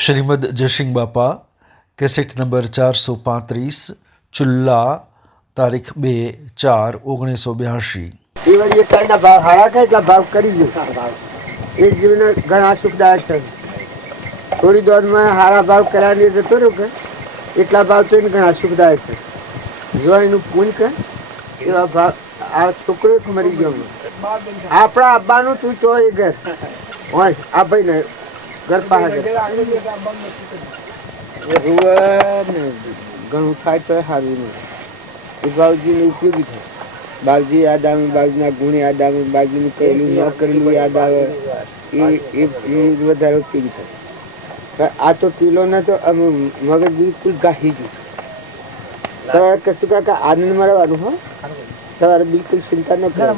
શ્રીમદ જયસિંહ બાપા cassette number 435 ચુલ્લા તારીખ 2/4/1982। એ વળી એટલા ભાવ હારા કે એટલા ભાવ કરી દો એ જીવને ઘણા સુખદાયક છે. થોડી દોડમાં હારા ભાવ કરાવી જતો રહ્યો કે એટલા ભાવ તો એને ઘણા સુખદાયક છે. જો એનું પૂન કે એવા ભાવ આ છોકરો એક મરી ગયો આપણા આબાનું તું તો એ ઘર હોય આ ભાઈ ને ઘર પાસે ઘણું થાય તો સારું નહીં એ બાવજીને ઉપયોગી થાય. બાવજી યાદ આવે, બાવજીના ગુણ યાદ આવે, બાવજીનું કરેલું ન કરેલું યાદ આવે એ વધારે ઉપયોગી થાય. આ તો કિલો ને તો મગજ બિલકુલ ગાહી ગયું. તમારે કશું કાકા આનંદમાં રહેવાનું હો, તમારે બિલકુલ ચિંતા ન કરો.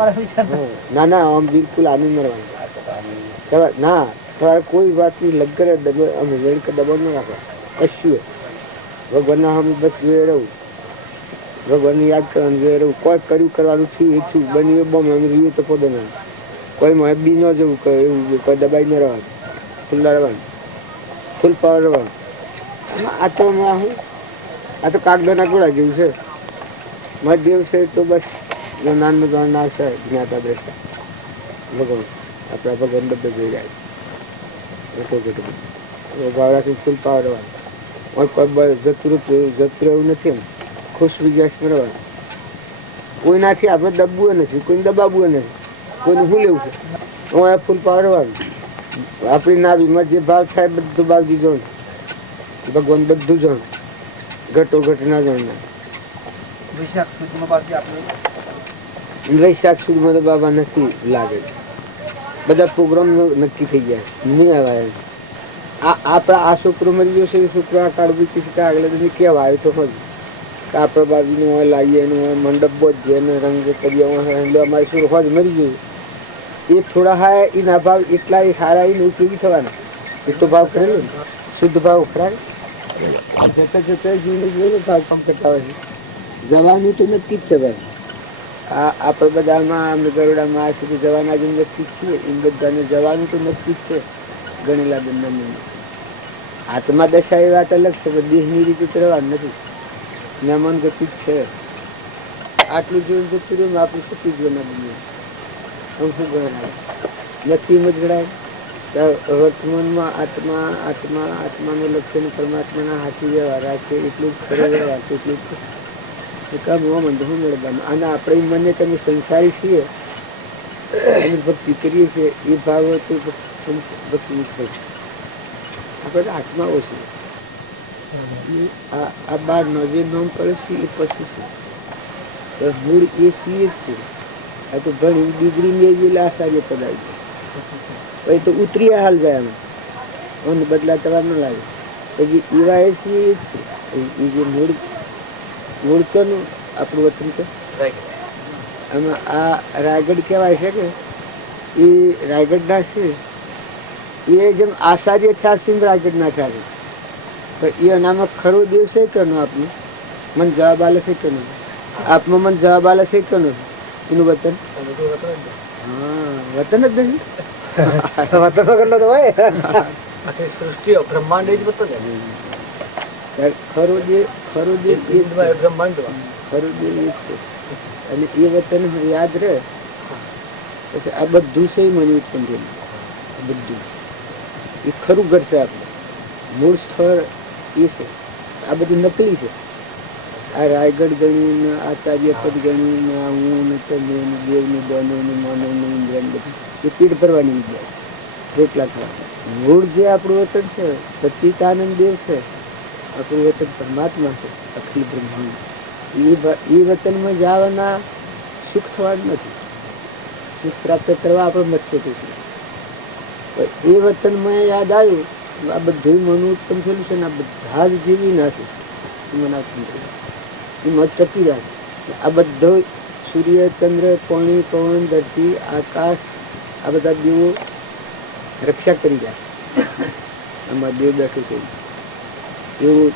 ના ના આમ બિલકુલ આનંદમાં રહેવાનું. ના તમારે કોઈ વાતની લગરે અમે વેડકે દબાણ ન રાખો. કશું ભગવાનના અમે બસ જોઈ રહું, ભગવાનને યાદ કરવાનું જોઈ રહું. કોઈ કર્યું કરવાનું થયું એ થયું બન્યું બમ અમે રહીએ તો પોતે ના કોઈ મહેબી ન જવું એવું કોઈ દબાઈ ન રહેવાનું, ખુલ્લા રહેવાનું, ફૂલ પાવર રહેવાનું. આ તો હું આ તો કાગદોના ગોળા જેવું છે. મધ્યવ છે તો બસ નાન ના છે જ્ઞાતા દ્રષ્ટા ભગવાન આપણા ભગવાન બધે જોઈ રહ્યા છે. ભાવ રાખી ફૂલ પાવર રહેવાનું. કોઈ જતું એવું નથી. એમ ખુશ વિજાસ રહેવાનું. કોઈનાથી આપણે દબવું નથી, કોઈને દબાવવું નથી, કોઈને શું લેવું છે. હું ફૂલ પાવર રહેવાનું. આપણી નાભીમાં જે ભાવ થાય બધું બાવજી જોણ, ભગવાન બધું જોણ, ઘટો ઘટ ના જોણ. વૈશાખ સુધીમાં તો બાબા નથી લાગે. બધા પ્રોગ્રામ નક્કી થઈ ગયા, નહીં આવાય. આપણા આ છોકરો મરી ગયો છે એ છોકરો આ કાળવી છે આગળ કેવા આવ્યો તો મળી કે આપણા બાજુનું હોય લાવીએ એનું હોય મંડપ બોધીએ એને રંગ કરીએ અમારે છોકરો હોય મરી ગયું. એ થોડા હા એના ભાવ એટલા એ સારા એને ઉપયોગી થવાના. એ તો ભાવ કરેલો ને શુદ્ધ ભાવ ખરા જતા જતા જીવને જોઈને ભાવ કામ કરતા હોય છે. જવાનું તો નક્કી જ છે ભાઈ. આપણે બધામાં અમે ગરોડામાં આ સુધી જવાના જ નક્કી જ છીએ. એ બધાને જવાનું તો નક્કી જ છે. ગણેલા બંને આત્મા દશા એ વાત અલગ છે, દેહની રીતે રહેવાનું નથી. મન ગતિ જ છે. આટલું જીવન જતું રહ્યું આપણું સતી જીવન બન્યું. હું શું ગણાય નથી એમ જ ગણાય. વર્તમાનમાં આત્મા આત્મા આત્માનું લક્ષણ પરમાત્માના હાથી વ્યવહાર રાખે એટલું જ ખરો વ્યવહાર છે. એટલું જ કામ હોવા માંડે શું મેળવવાનું. અને આપણે મને તમે સંસારી છીએ અને ભક્તિ કરીએ છીએ એ ભાવ તો ભક્તિ નિષ્ફળ છે. આપણે આત્માઓ છે. આ બારનો જે નામ પડે છે એ પશુ છે. મૂળ એ છીએ જ છે. આ તો ઘણી ડિગ્રી મેળવેલા આચાર્ય પદાર્થ છે. તો ઉતરી હાલ જાય એમાં અને બદલા તવા ન લાગે. પછી એવા એ છીએ એ જ છે. એ જે મૂળ કોનું આપણું વતન છે. આમાં આ રાયગઢ કહેવાય છે કે એ રાયગઢના છે. એ જેમ આચાર્ય થયા સિંહ રાયગઢના થયા છે. એ અનામત ખરો દિવસ છે કે આપનું મન જવાબ આલે છે કે નહીં? આપમાં મન જવાબ આલે છે કે નહીં? એનું વતન હા વતન જ નહીં. સૃષ્ટિ બ્રહ્માંડ જ વતન ખરો દે બ્રહ્માંડ ખરો દે એ છે. અને એ વતન યાદ રહે પછી આ બધું છે મને ઉત્પન્ન થયેલું. બધું એ ખરું ઘર છે. આપણે મૂળ સ્થળ એ છે. આ બધું નકલી છે. આ રાયગઢ ગણીને આચાર્ય પદ ગણીને હું ને તમે ને દેવ ને બનો ને માનવ ને ઇન્દ્ર બધું એ પીઠ ભરવાની વિદ્યા રોટલા થવા. મૂળ જે આપણું વતન છે સચ્ચિદાનંદ દેવ છે. આપણું વતન પરમાત્મા છે. અખિલ બ્રહ્માંડ એ વતનમાં જવાના સુખ થવાનું નથી. સુખ પ્રાપ્ત કરવા આપણે મત છે. એ વતનમાં યાદ આવ્યું આ બધું મન ઉત્પન્ન થયેલું છે ને આ બધા જ જીવી નાખે એમાં ટકી રહ્યા. આ બધો સૂર્ય ચંદ્ર પાણી પવન ધરતી આકાશ આ બધા દેવો રક્ષા કરી જાય. આમાં દેવ બેઠું છે એવું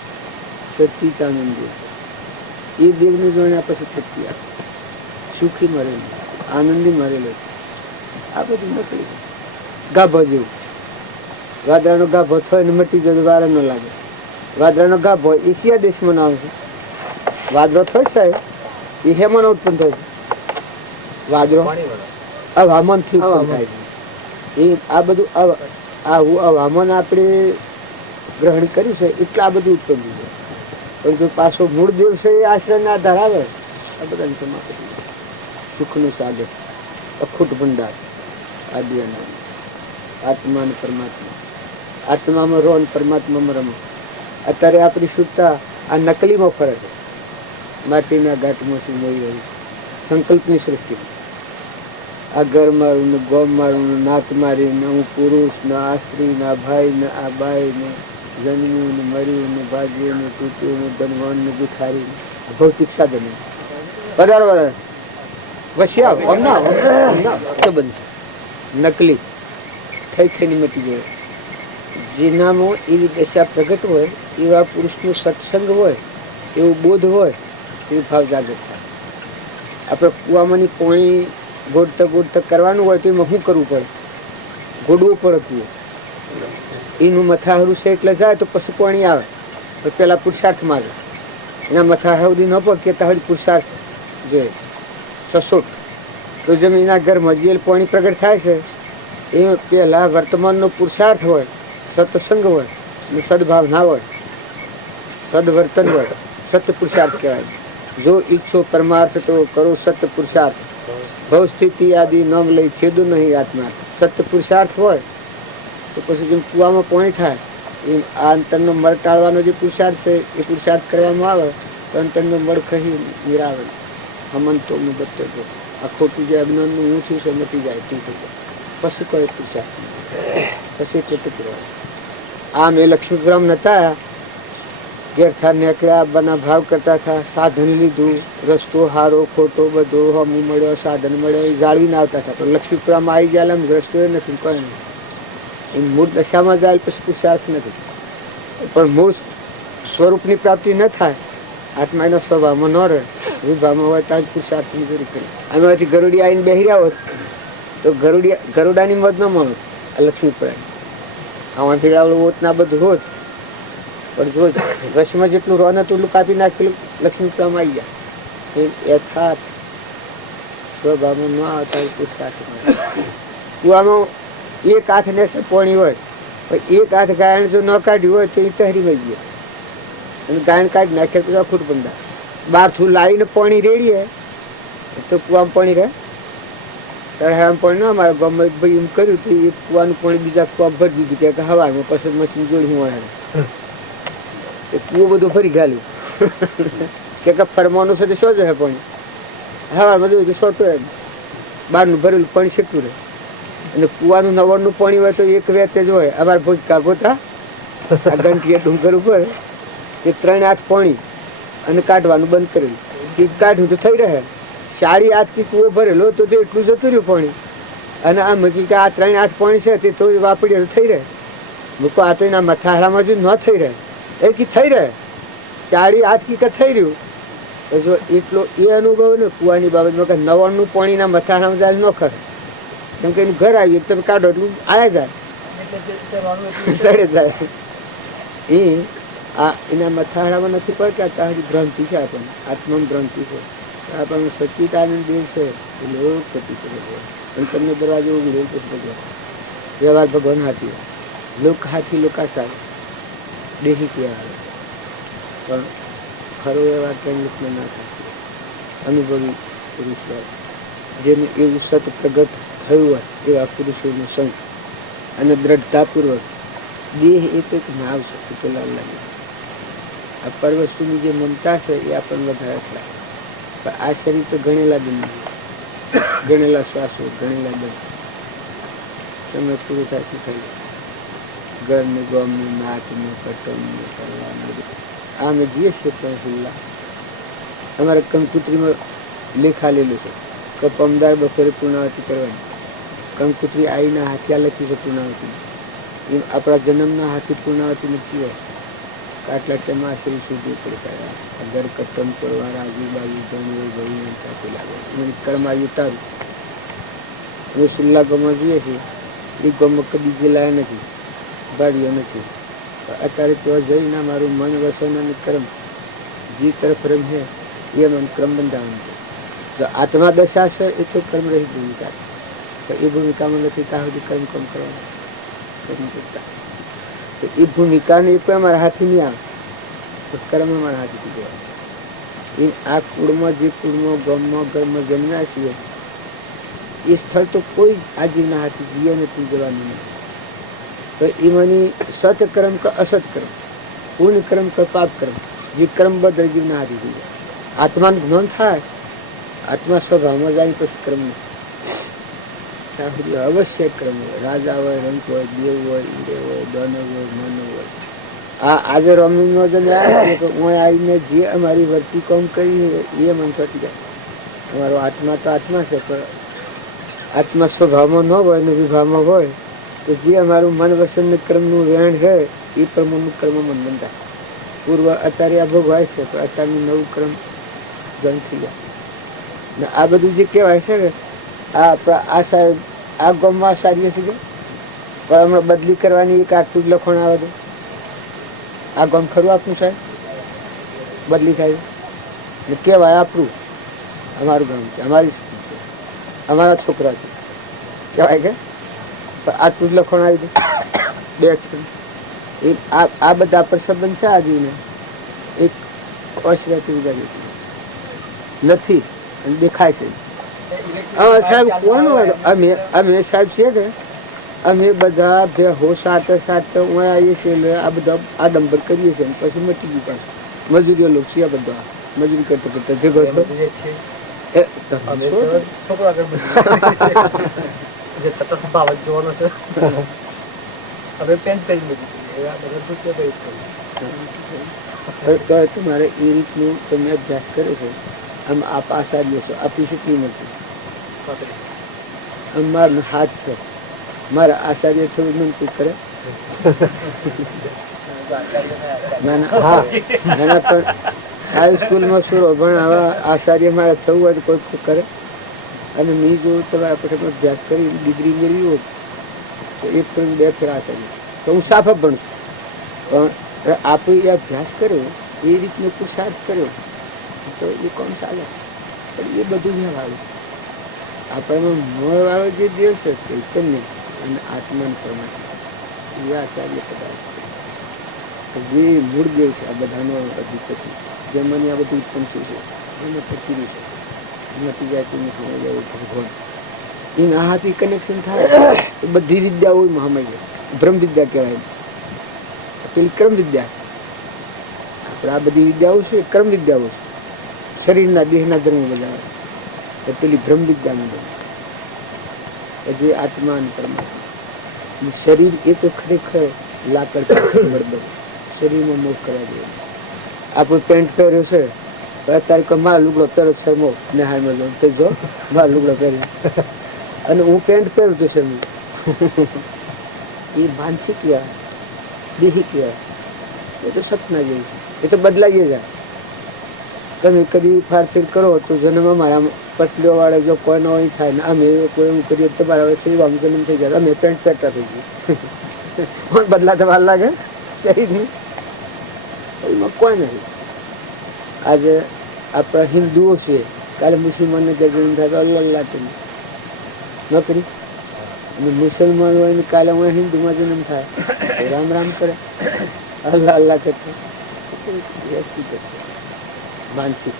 સચ્ચિદાનંદ દેવ. એ દેવને જોઈને પછી શક્તિ આપે. સુખી મરેલો આનંદી મરેલો. આ બધું નકલી ગાભા જેવું. વાદળાનો ગાભો થાય ને મટી જાય વાર ન લાગે. વાદળાનો ગાભો એશિયા દેશમાં નામ છે. વાદળો થાય સાહેબ એ હેમાં ઉત્પન્ન થાય છે. વાદળો હવામાનથી ઉત્પન્ન થાય છે. એ આ બધું હવામાન આપણે ગ્રહણ કર્યું છે એટલે આ બધું ઉત્પન્ન થયું છે. પણ જો પાછો મૂળ દિવસે એ આશ્રયના આધાર આવે આ બધાની સમાપ્તિ. સુખનું સાગર, અખૂટ ભંડાર, આદિ અનાદિ, આત્મા અને પરમાત્મા. આત્મામાં રહો અને પરમાત્મામાં રમો. અત્યારે આપણી શુદ્ધતા આ નકલીમાં ફરે છે. માટીના ઘાટમાંથી મળી રહી સંકલ્પની સૃષ્ટિ. આ ઘર મારું ને ગોમ મારું ને નાત મારી ને હું પુરુષ ને આ સ્ત્રી ને આ ભાઈ ને આ બાઈ ને જન્મ્યું ને મળ્યું ને ભાગ્યું ને તૂટ્યું ને ધનવાન ને ભિખારી ભૌતિક સાધન વધારે વધારે બંધ નકલી થઈ થઈને મટી જાય. જેનામાં એવી દશા પ્રગટ હોય એવા પુરુષનો સત્સંગ હોય એવું બોધ હોય એવું ભાવ જાગૃત થાય. આપણે કુવામાંની પોણી ગોળતા ગોળતા કરવાનું હોય તો એમાં શું કરવું પડે? ગોડવું પડે કુવો. એનું મથાહરું છે એટલે જાય તો પછી પાણી આવે. પેલા પુરુષાર્થ માગે એના મથાહા સુધી ન પગે ત્યાં પુરુષાર્થ જોઈએ સસોટ. તો જમીનના ઘરમાં જે પાણી પ્રગટ થાય છે એ પહેલા વર્તમાનનો પુરુષાર્થ હોય, સત્સંગ હોય અને સદભાવના હોય, સદવર્તન હોય, સત્ય પુરુષાર્થ કહેવાય. જો ઈચ્છો પરમાર્થ તો કરો સત્ય પુરુષાર્થ. ભવ સ્થિતિ આદિ નામ લઈ છેદો નહીં આત્મા. સત્ય પુરુષાર્થ હોય તો પછી જેમ કુવામાં પાણી થાય એમ આ અંતરનો મળ ટાળવાનો જે પુરુષાર્થ છે એ પુરુષાર્થ કરવામાં આવે તો અંતરનો મળ કહી નિરાવે. હમંતો નું બત્તર આ ખોટું જે અજ્ઞાનનું હું છું છે મટી જાય ઠીક છે. પછી કોઈ પુરુષાર્થ પછી એટલે ટુકડો. આમ એ લક્ષ્મીગ્રામ નતા ઘેરથા નીકળ્યા બના ભાવ કરતા હતા. સાધન લીધું, રસ્તો હારો ખોટો બધો હમું મળ્યો, સાધન મળ્યો, એ જાળવીને આવતા હતા. પણ લક્ષ્મીગ્રામ આવી ગયા એમ રસ્તો એ નથી કોઈ નહીં. એ મૂળ દશામાં જાય પછી પુરુષાર્થ નથી. પણ મૂળ સ્વરૂપની પ્રાપ્તિ ન થાય, આત્મા એનો સ્વભાવમાં ન રહે, વિભાવમાં હોય ત્યાં જ પુરુષાર્થની જરૂર કરી. આમાંથી ગરુડિયા આવીને બેહી રહ્યા હોત તો ગરુડાની મત ન માનો લક્ષ્મીપુરા. આમાંથી આવડું હોત ના બધું હોત પણ જો વશમાં જેટલું રોન હતું એટલું કાપી નાખેલું લક્ષ્મીપુરામાં આવી ગયા. એ યથાર્થ સ્વભાવમાં ન આવતા પુરુષાર્થ. કુવામાં એક હાથ ને પોણી હોય પણ એક હાથ ગાયણ જો ન કાઢ્યું હોય તો એ તહરીમાં ગયો અને ગાયણ કાઢી નાખે તો અખૂટ બંધા. બહારથી લાવીને પાણી રેડીએ તો કુવામાં પાણી રહે. તળાવમાં પાણી ના અમારા ગામમાં એક ભાઈ એમ કર્યું હતું. એ કુવાનું પાણી બીજા કુવા ભરી દીધું કે હવામાં પછી મશીન જોઈ હું આવે એ કુવો બધું ફરી ગાલ્યું કે ફરવાનું છે તો શું જશે પાણી હવામાં જોયું છોટું એમ બહારનું ભરેલું પાણી છેટું રહે. અને કુવાનું નવાણનું પાણી હોય તો એક વેત જ હોય. અમારે ભોજ કાગોતા આ ઘંટીએ ડુંગર ઉપર એ 3 હાથ પાણી અને કાઢવાનું બંધ કરેલું. એ કાઢ્યું તો થઈ રહે. 4 હાથથી કુવો ભરેલો તો તે એટલું જતું રહ્યું પાણી. અને આ મૂકી કે આ 3 હાથ પાણી છે તે તો વાપરીએ તો થઈ રહે. મૂકો આ તો એના મથાળામાં જો ન થઈ રહે એ કી થઈ રહે. 4 હાથ કી થઈ રહ્યું તો જો એટલો એ અનુભવ ને કુવાની બાબતમાં કે નવાણનું પાણીના મથાળામાં જાય ન ખરે. કેમ કે એનું ઘર આવ્યું તમે કાઢો એટલું આવ્યા જાય સડે જાય. એ આ એના મથાળામાં નથી પડતા તારી ભ્રાંતિ છે. આપણને આત્માની ભ્રાંતિ છે. આપણને સચ્ચિદાનંદ દેવ છે એ લોક પતિ કરે છે અને તમને દરવાજો ઉઘડે ભગવાન વ્યવહાર ભગવાન હાથી લોક હાથી લોકાચાર દેહી કહેવાય. પણ ખરો વ્યવહાર કેમ લોકોને ના થાય. અનુભવી પુરુષ જેનું એવું સત પ્રગટ થયું હોય એવા પુરુષોનું સંગ અને દ્રઢતાપૂર્વક દેહ એ તો એક નાવ છે પેલા લાગે. આ પરવસ્તુની જે મમતા છે એ આપણને વધારે થાય. પણ આ શરીર તો ગણેલા દિન, ગણેલા શ્વાસો, ગણેલા દમ તમે પુરુષાર્થી થઈ ઘરનું ગમનું નાચનું કટમનું કરવાનું આ અમે જઈએ છીએ તહેસીલના. અમારે કંકુત્રીમાં લેખા લેલું છે કે પમદાર બપોરે પૂર્ણાવતી કરવાની. કંકુત્રી આઈના હાથિયા લખી છે પૂર્ણાવતી. એમ આપણા જન્મના હાથી પૂર્ણાવતી નથી હોય. આટલા ટેમાં શ્રી સુધી પડતા ઘર કટમ કરવા આજુબાજુ જમવું ગયું સાથે લાગે મને કર્મ આવી ઉતારું. અમે સુલ્લા ગામમાં જઈએ છીએ એ ગામમાં કદી ગયેલા નથી. બાળીઓ નથી. અત્યારે તો જઈને મારું મન વસન અને કર્મ જે તરફ રમે એ મને ક્રમ બંધાવવાનું છે. તો આત્મા દશા છે એ તો કર્મ રહી ભૂમિકા છે. તો એ ભૂમિકામાં નથી ત્યાં સુધી કર્મ કમ કરવાનું કર્મ કરતા. તો એ ભૂમિકાને એ કોઈ અમારા હાથી નહીં આવે તો કર્મ અમારા હાથીથી જવાનું. એ આ કુળમાં જે કુળમાં ગામમાં ઘરમાં જન્મ્યા છીએ એ સ્થળ તો કોઈ આ જીવના હાથી જીએ નથી જવાનું નથી. તો એ મને સત્કર્મ કે અસત્કર્મ, પુણ્ય કર્મ કે પાપ કર્મ, જે કર્મ બધા જીવના હાથી થઈ જાય. આત્માનું જ્ઞાન થાય, આત્મા સ્વભાવમાં જાય પછી કર્મ નથી. અવશ્ય કર્મ હોય, રાજા હોય, રંક હોય, દેવ હોય, ઈંડે હોય, દાનવ હોય, માનવ હોય. આજે રમણીનો હું આવીને જે અમારી વર્તી કામ કરી એ મન ચોટી જાય. અમારો આત્મા તો આત્મા છે, પણ આત્મા સ્વભાવમાં ન હોય ને વિભાવમાં હોય તો જે અમારું મન વસન કર્મનું વહેણ છે એ પ્રમાણનું કર્મ મન બંધાય. પૂર્વ અત્યારે આ ભોગવાય છે તો અત્યારનું નવું કર્મ જન થઈ જાય. ને આ બધું જે કહેવાય છે ને આ આપણા આ સાહેબ આ ગામમાં સારી છે પણ હમણાં બદલી કરવાની એક આટલું જ લખણ આવે છે. આ ગામ ખરું આપણું સાહેબ બદલી થાય ને કહેવાય આપણું અમારું ગામ છે, અમારી છે, અમારા છોકરા છે કહેવાય કે આટલું જ લખણ આવી દે બે અક્ષર. એ આ બધા પ્રસંગ છે આજુને એક અશ્વતી ઉગાડી નથી અને દેખાય છે. સાહેબ કોણ અમે સાહેબ છીએ ને અમે બધા ભેહો સાથે સાથે આવીએ છીએ. આ બધા આડંબર કરીએ છીએ પછી મચી ગયું પણ મજૂરીઓ લોકો છે બધા મજૂરી કરતા કરતા ભેગો તમારે એ રીતનું તમે અભ્યાસ કરો છો. આમ આપ આચાર્ય છો, આપી શીખવી નથી. મારો હાથ છે, મારા આચાર્ય થોડું વિનંતી કરે હાઈસ્કૂલમાં સુરો ભણાવવા આચાર્ય મારે થવું હોય તો કોઈ કરે. અને મેં જો તમારા પછી અભ્યાસ કરી ડિગ્રી મેળવી હોત તો એક પણ બે ફેર આચાર્ય તો હું સાફ ભણું. પણ આપણે એ અભ્યાસ કર્યો એ રીતનો પુરુષાર્થ કર્યો તો એ કોણ ચાલે. પણ એ બધું ના વાળું આપણને મોર વાળો જે દેવ છે ચૈતન્ય અને આત્માન પરમાત્મા એ આચાર્ય પદાર્થ જે મૂળ દેવ છે આ બધાનો અધિપતિ જેમાંની આ બધું ઉત્પન્ન થયું છે એને પછી રીતે નથી જાય તો નથી જાય ભગવાન એના હાથી કનેક્શન થાય એ બધી વિદ્યાઓ મહામય બ્રહ્મ વિદ્યા કહેવાય. પેલી ક્રમ વિદ્યા આપણે આ બધી વિદ્યાઓ છે કર્મ વિદ્યાઓ શરીરના દેહના ધર્મ બધા પેલી બ્રહ્મ વિદ્યામાં જે આત્મા અને પરમાત્મા. શરીર એ તો ખરેખર લાકડ મરદો શરીરમાં મોહ કરવા જોઈએ. આપણું પેન્ટ પહેર્યો છે અત્યારે મારા લુગડો પહેરો છે મો નેહાળમાં જાઉં તો જો મારા લુગડો પહેર્યો અને હું પેન્ટ પહેરું છું શરીર એ માનસિક કહેવાય, દેહી કહેવાય. એ તો સપના જેવું એ તો બદલાઈ જાય. તમે કદી ફારફેર કરો તો જન્મ અમારા પટલીઓ વાળે જો કોઈ હોય થાય ને અમે કોઈ એવું કરીએ તો મારા સેવામાં જન્મ થઈ જાય અમે પેન્ટ પહેરતા થઈ ગયું બદલાતા વાર લાગે શરીરની એમાં કોઈ નથી. આજે આપણા હિન્દુઓ છે કાલે મુસલમાનને જન્મ થાય તો અલ્લાહ નોકરી અને મુસલમાન હોય ને કાલે હું હિન્દુમાં જન્મ થાય રામ રામ કરે અલ્લાહ અલ્લાહ કરતા માનસિક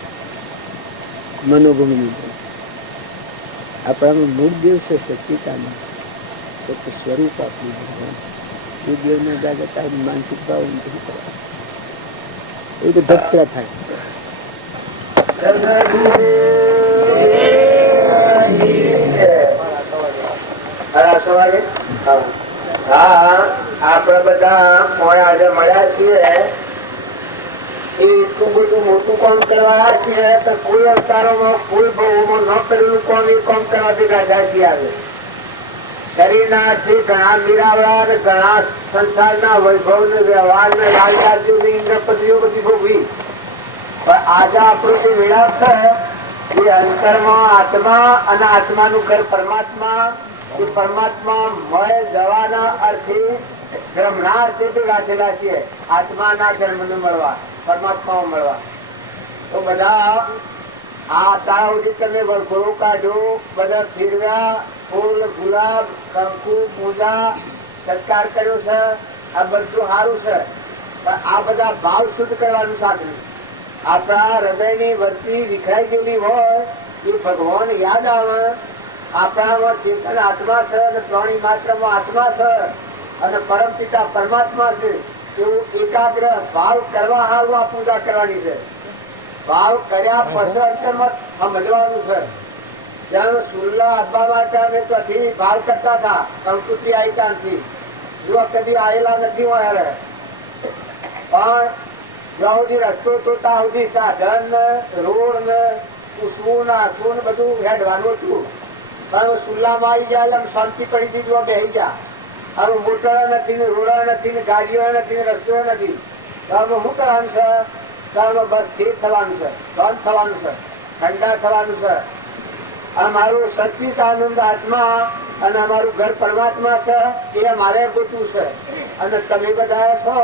મનોભૂમિ આપણામાં મૂળ દેવ છે સચિતામાં તો સ્વરૂપ આપણું ભગવાન એ દેવના જાગત માનસિક ભાવ નથી કરવા એ તો ધક્ષરા થાય. આપડે બધા આજે મળ્યા છીએ એટલું બધું મોટું કામ કરવા છીએ તો કોઈ અવતારોમાં કોઈ ભાવોમાં ન કરેલું કામ એ કામ કરવા ભેગા જાય આવે. શરીરના જે ઘણા મીરાવડા ઘણા સંસારના વૈભવ ને વ્યવહાર ને રાજ્યો ની ઇન્દ્રપતિઓ બધી ભોગવી પણ આજે આપણું જે વિલાપ છે એ અંતરમાં આત્મા અને આત્માનું ઘર પરમાત્મા એ પરમાત્મા મય જવાના અર્થે જન્મનાર તેથી રાખેલા છીએ આત્માના જન્મને મળવા, પરમાત્મા મળવા. તો બધા આ તાવ સુધી તમે વરઘોડો કાઢો, બધા ફેરવ્યા, ફૂલ ગુલાબ કંકુ પૂજા સત્કાર કર્યો છે, આ બધું સારું છે. પણ આ બધા ભાવ શુદ્ધ કરવાનું સાધન. આપણા હૃદયની વસ્તી વિખરાઈ ગયેલી હોય એ ભગવાન યાદ આવે. આપણામાં ચેતન આત્મા છે અને પ્રાણી માત્રમાં આત્મા છે અને પરમ પિતા પરમાત્મા છે એવું એકાગ્ર ભાવ કરવા હાલમાં આ પૂજા કરવાની છે. ભાવ કર્યા પછી અંતરમાં સમજવાનું છે. ત્યાં સુરલા આપવા માટે અમે કદી ભાવ કરતા હતા, સંસ્કૃતિ આવી ત્યાંથી જો કદી આવેલા નથી હોય. પણ જ્યાં સુધી રસ્તો જોતા સુધી સાધન રોડ ને ઉઠવું નાખવું બધું હેડવાનું હતું. પણ સુરલામાં આવી ગયા એટલે શાંતિ પડી દીધી, બેસી ગયા. હવે મોટરો નથી ને રોડા નથી ને ગાડીઓ નથી ને રસ્તો નથી. તો શું કરવાનું છે? બસ સ્થિર થવાનું છે, બંધ થવાનું છે, ઠંડા થવાનું છે. અમારું સચ્ચિદાનંદ આત્મા અને અમારું ઘર પરમાત્મા છે એ અમારે ગોતવું છે. અને તમે બધા છો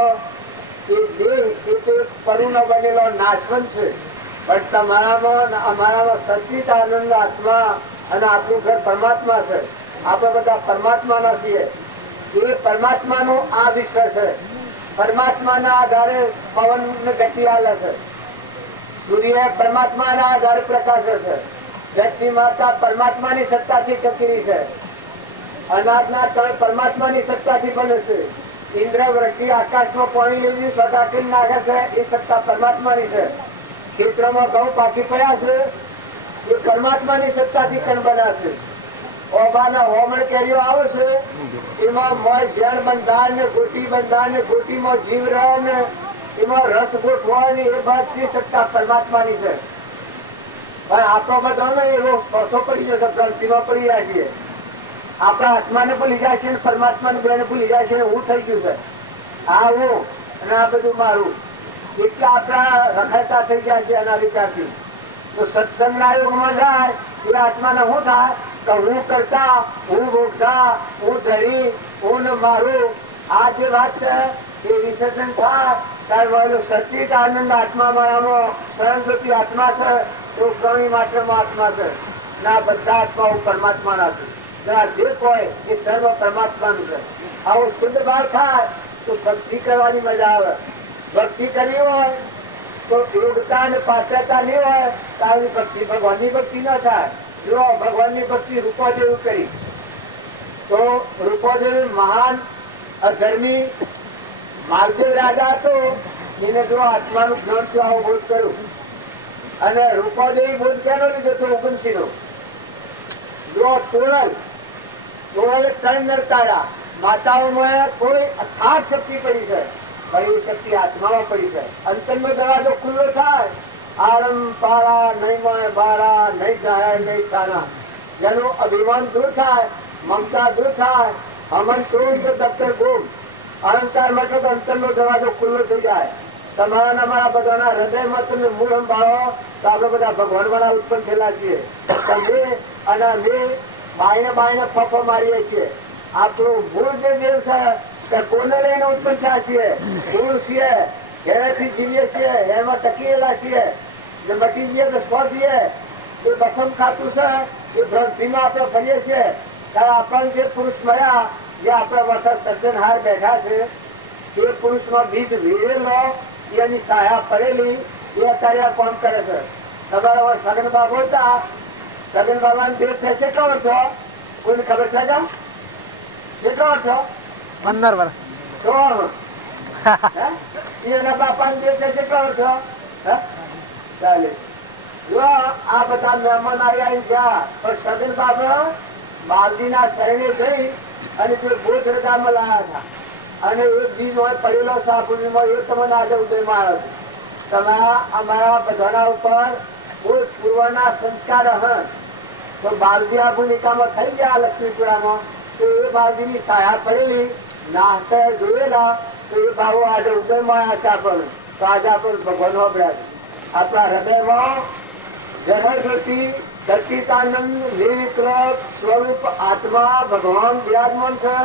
એ દેહ એ પરુનો બનેલો નાશવંત છે. પણ તમારામાં અમારામાં સચ્ચિદાનંદ આત્મા અને આપણું ઘર પરમાત્મા છે. આપણે બધા પરમાત્માના છીએ. એ પરમાત્માનો આ વિશ્વ છે. પરમાત્માના આધારે પવન ગતિ હાલે છે. સૂર્ય પરમાત્માના આધારે પ્રકાશે છે. ધરતી માતા પરમાત્માની સત્તાથી ટકેલી છે. અનાજના કણ પરમાત્માની સત્તાથી બને છે. ઇન્દ્ર વૃષ્ટિ આકાશમાં પાણી લેવી સદાથી નાખે છે એ સત્તા પરમાત્માની છે. ખેતરોમાં ઘઉં પાકી પડ્યા છે એ પરમાત્માની સત્તાથી કણ બન્યા છે. ઓબાના હોમણ કેરીઓ આવે છે એમાં મોય ઝેણ બંધાર ને ગોટી બંધાર ને ગોટીમાં જીવ રહે ને એમાં રસ ગોઠવાય ને એ બધી સત્તા પરમાત્માની છે. પણ આપણો બધો ને એવો ઓછો પડી જશે, ક્રાંતિમાં પડી જાય છે. આપણા આત્માને ભૂલી જાય છે, પરમાત્માને બેને ભૂલી જાય છે. હું થઈ ગયું છે, આ હું અને આ બધું મારું. એટલે આપણા રખાતા થઈ જાય છે એના વિચારથી. તો સત્સંગના યુગમાં જાય એ આત્માને શું થાય તો હું કરતા, હું ભોગતા, હું ધરી, હું મારું. આ જે વાત છે એ વિસર્જન થાય ત્યારે સચિત આનંદ આત્મા મારામાં સરસ્વતી આત્મા છે એવું પ્રાણી માત્રમાં આત્મા છે. ના બધા આત્માઓ પરમાત્માના છે. જે કોઈ એ સર્વ પરમાત્માનું છે. આવો શુદ્ધ ભાવ થાય તો ભક્તિ કરવાની મજા આવે. ભક્તિ કરવી હોય તો યોગતા અને પાત્રતા નહીં હોય તો આવી ભક્તિ ભગવાનની ભક્તિ ન થાય. જો ભગવાનની ભક્તિ રૂપાદેવી કરી તો રૂપાદેવી મહાન અધર્મી માલદેવ રાજા હતો. એને જો આત્માનું જ્ઞાન થયું આવું બોધ કર્યું. અને રૂપાદેવી બોધ કેનો લીધો તો ઓગણસી નો. જો તોરલ ત્રણ નરકારા માતાઓમાં કોઈ અથાટ શક્તિ પડી છે પણ એ શક્તિ આત્મામાં પડી છે. અંતરનો દરવાજો ખુલ્લો થાય આરમ પારા નહીં મળે બારા નહીં જાય નહીં તારા. જેનું અભિમાન દૂર થાય, મમતા દૂર થાય, અમન ક્રોધ દફતર ગુમ અહંકાર માટે તો અંતરનો દરવાજો ખુલ્લો થઈ જાય. તમારા અમારા બધાના હૃદયમાં તમે મૂળ સંભાળો તો આપણે બધા ભગવાન વાળા ઉત્પન્ન થયેલા છીએ. તમે અને અમે બાયને ફફો મારીએ છીએ. આપણું મૂળ જે દેવ છે કે કોને લઈને ઉત્પન્ન થયા છીએ, મૂળ છીએ, એનાથી જીવીએ છીએ, એમાં ટકેલા છીએ. જે મટી જઈએ તો સ્વ છીએ. એ બસમ ખાતું છે એ ભ્રંતિમાં આપણે ફરીએ છીએ. ત્યારે આપણને જે પુરુષ મળ્યા જે આપણા વખત સજ્જનહાર બેઠા છે એ પુરુષમાં બીજ વીરેલો એની સાયા પડેલી એ અત્યારે આ કામ કરે છે. તમારા સગન બાબુ હતા, સગન બાબાને ભેટ થશે કેટલો વર્ષો કોઈને ખબર છે? કેટલો વર્ષો? 15 વર્ષ. 16. એના બાપાને ભેટ થશે કેટલો વર્ષો? ચાલે. જો આ બધા મહેમાન આવ્યા ગયા પણ સગન બાબા બાલજીના શરણે જઈ અને જે બોધ હૃદયમાં લાયા હતા અને એક દિન હોય પડેલો સાપુરીમાં એ તમને આજે ઉદયમાં આવ્યો છે. તમારા અમારા બધાના ઉપર કોઈ પૂર્વના સંસ્કાર હશે તો બાલજી આ ભૂમિકામાં થઈ ગયા લક્ષ્મીપુરામાં તો એ બાલજીની સાયા પડેલી નાસ્તા જોયેલા તો એ ભાવો આજે ઉદયમાં આવ્યા છે આપણને. તો આજે આપણે ભગવાન વાપર્યા છે. આપણા હૃદયમાં જગજ્યોતિ સચ્ચિદાનંદ નિર્વિકલ્પ સ્વરૂપ આત્મા ભગવાન બિરાજમાન છે.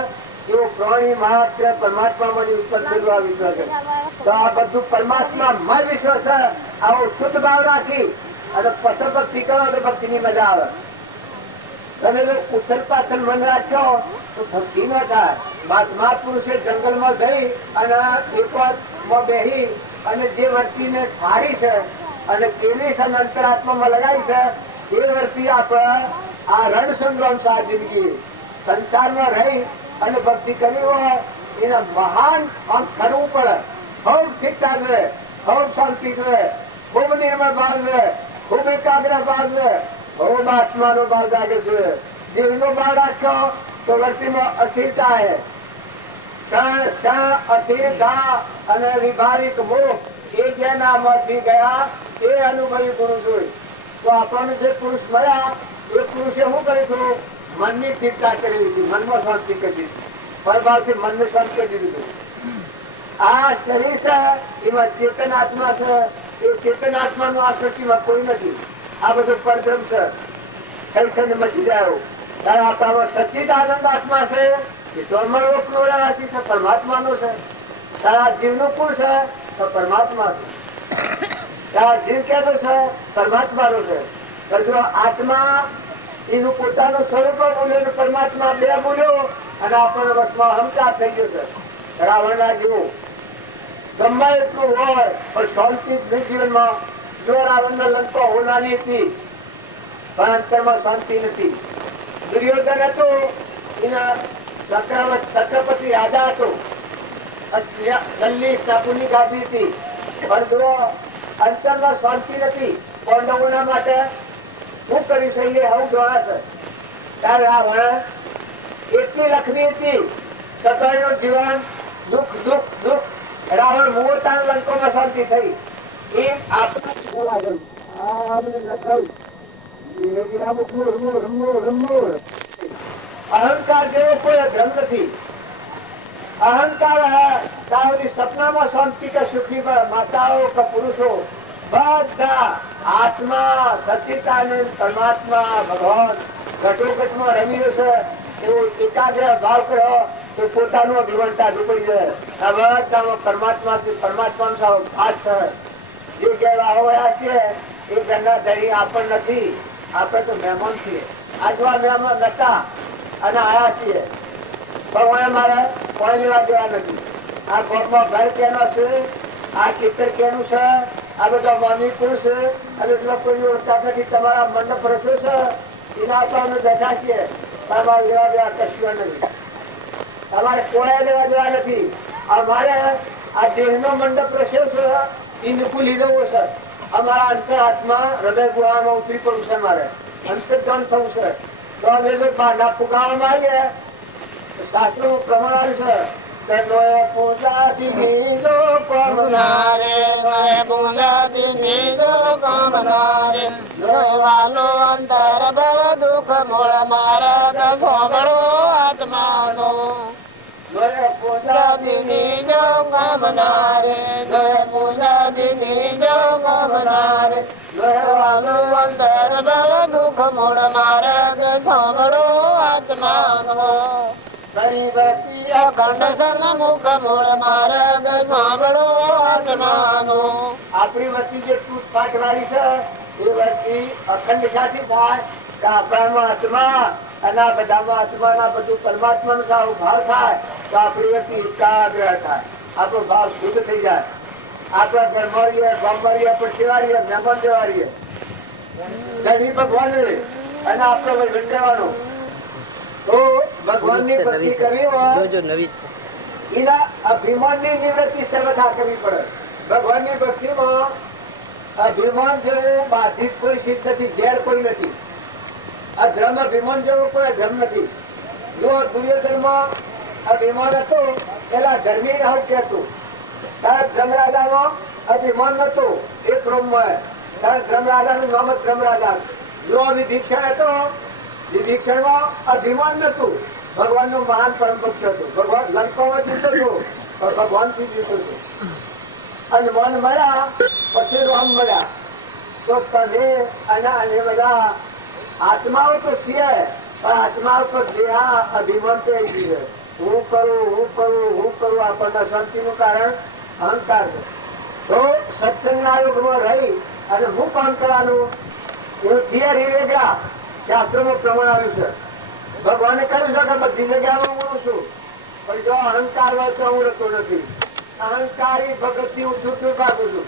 એવો પ્રાણી માત્ર પરમાત્મામાં ઉત્પન્ન થયેલું આ વિશ્વ છે. તો આ બધું પરમાત્મામાં વિશ્વ છે. આવો શુદ્ધ ભાવ રાખી અને પશુ ભક્તિ કરો તો ભક્તિની મજા આવે. તમે જો ઉછલ પાછળ મન રાખશો તો ભક્તિ ન થાય. મહાપુરુષે જંગલમાં જઈ અને એકમાં બેહી અને જે વર્તીને ઠારી છે અને કેવી અંતરાત્મામાં લગાવી છે એ વર્તી આપણે આ રણ સંગ્રામ થાય જિંદગી સંસારમાં રહી અને ભક્તિ કરવી હોય એને મહાન આમ કરવું પડે. ખૂબ ઠીકઠાક રહે, ખૂબ શાંતિ રહે, ખૂબ નિર્મળ ભાવ રહે, ખૂબ એકાગ્ર ભાવ રહે, ખૂબ આત્માનો ભાવ જાગે છે. દેવનો ભાવ રાખ્યો તો વર્તીમાં અસ્થિરતા હે. અસ્થિરતા અને વિભાવિક મોહ એ જેનામાંથી ગયા એ અનુભવી પુરુષ હોય. તો આપણને જે પુરુષ મળ્યા એ પુરુષે શું કર્યું? મનની સ્થિરતા કરી દીધી, મનમાં શાંતિ કરી દીધી, પરભાવથી મનને શાંત કરી દીધું. આ શરીર છે એમાં ચેતન આત્મા છે. એ ચેતન આત્માનું આકૃતિમાં કોઈ નથી. આ બધું પરબ્રહ્મ છે. કઈ થઈને મચી જાય ત્યારે આપણામાં સચિત આનંદ આત્મા છે. એ ધર્મલોકનો રહેવાથી છે, પરમાત્માનો છે. તારા જીવનું કુળ છે તો પરમાત્મા છે. તારા જીવ કેતો છે પરમાત્માનો છે. જો આત્મા એનું પોતાનું સ્વરૂપ બોલ્યો, પરમાત્મા બે બોલ્યો અને આપણને વચમાં હમતા થઈ ગયો છે. રાવણના જેવું ગમે એટલું હોય પણ શાંતિ જીવનમાં. જો રાવણને લંકો હોનાની હતી પણ અંતરમાં શાંતિ નથી. દુર્યોધન હતો એના છત્રપતિ રાજા હતો. દિલ્હી ટાપુની ગાદી હતી પણ જો અંતરમાં શાંતિ નથી. પાંડવોના માટે શું કરી શકીએ આવું જોવા છે. ત્યારે રાવણ એટલી લખવી હતી છતાંયનું જીવન દુઃખ દુઃખ દુઃખ. રાવણ મૂળતા લંકોમાં શાંતિ થઈ. એ અહંકાર જેવો કોઈ ધર્મ નથી. અહંકાર હે સપનામાં શાંતિ કે સુખી માતાઓ કે પુરુષો બધા આત્મા સચિતાનંદ પરમાત્મા ભગવાન ઘટોઘટમાં રમી છે. એવો એકાગ્ર ભાવ કર્યો તો પોતાનું અભિમાનતા ડૂબી જાય. આ બધામાં પરમાત્માનો ભાસ છે. જે કહેવા હોય છે એ ઘરના ધરી આપણ નથી. આપણે તો મહેમાન છીએ. આજવા મહેમાન નતા અને આયા છીએ પણ મારે કોઈ લેવા દેવા નથી. આ કોર્ટમાં ઘર કેનો છે, આ ખેતર કેનું છે, આ બધા માની પુરુષ છે અને કોઈ ઓળખતા નથી. તમારા મંડપ રસો છે એના તો અમે બેઠા છીએ. તમારે લેવા દેવા કશું નથી. તમારે કોઈ લેવા દેવા નથી. અમારે આ દેહનો મંડપ રસ્યો છે એ ભૂલી જવો છે. અમારા અંતર હાથમાં હૃદય ગુહામાં ઉતરી પડવું છે. મારે અંતર્ધન થવું છે. તો અમે બહારના ફુગાવામાં આવીએ શાસ્ત્રો પ્રમાણ છે. પૂજાથી બીજો કોમનારે જોવાનો અંતર બહુ દુઃખ મૂળ માર્ગ સોમળો આત્માનો પૂજા દીની જો ગમનારે પૂજા દીની જો ગમનારે જોવાનો અંતર બહુ દુઃખ મૂળ માર્ગ સોમળો આત્માનો અખંડ સંગ મુખ મૂળ માર્ગ સાંભળો આત્માનો. આપણી વસ્તી જે તૂટફાટ વાળી છે એ વસ્તી અખંડ સાથી થાય કે આપણામાં આત્મા અને આ બધામાં આત્માના બધું પરમાત્માનો સારો ભાવ થાય તો આપણી વસ્તી એકાગ્ર થાય. આપણો ભાવ શુદ્ધ થઈ જાય. આપણા ઘરમાં રહીએ, ગામમાં રહીએ, પણ સેવા રહીએ, મહેમાન જેવા રહીએ. ભગવાન અને આપણો ભાઈ ભંડવાનું તો ભગવાનની ભક્તિ કરવી હોય એના અભિમાનની નિવૃત્તિ સર્વથા કરવી પડે. ભગવાનની ભક્તિમાં અભિમાન જેવો બાધિત કોઈ ચીજ નથી, ઘેર કોઈ નથી. આ ધર્મ અભિમાન જેવો કોઈ ધર્મ નથી. જો દુર્યોધનમાં અભિમાન હતો પેલા ધર્મી રાહુ કહેતું. ત્યારે ધર્મરાજામાં અભિમાન નતું. એક રૂમમાં ત્યારે ધર્મરાજાનું નામ જ ધર્મરાજા. જો વિભીષણ હતો વિભીષણમાં અભિમાન નતું. ભગવાન નું મહાન પરમ ભક્ત હતું. ભગવાન લંકામાં જીતો હતો પણ ભગવાન થી જીતો હતો. અને મન મળ્યા પછી રામ મળ્યા. તો તમે અને બધા આત્માઓ તો છીએ પણ આત્માઓ પર જે અભિમાન તો આવી ગયું. હું કરું આપણને શાંતિનું કારણ અહંકાર છે. તો સત્સંગના યુગમાં રહી અને હું કામ કરવાનું એવું થિયરી વેગા શાસ્ત્રોમાં પ્રમાણ આવ્યું છે. ભગવાને કહ્યું છે કે બધી જગ્યામાં હું છું, પણ જો અહંકાર હોય તો હું રહેતો નથી. અહંકારી ભગત થી હું છૂટું ભાગું છું.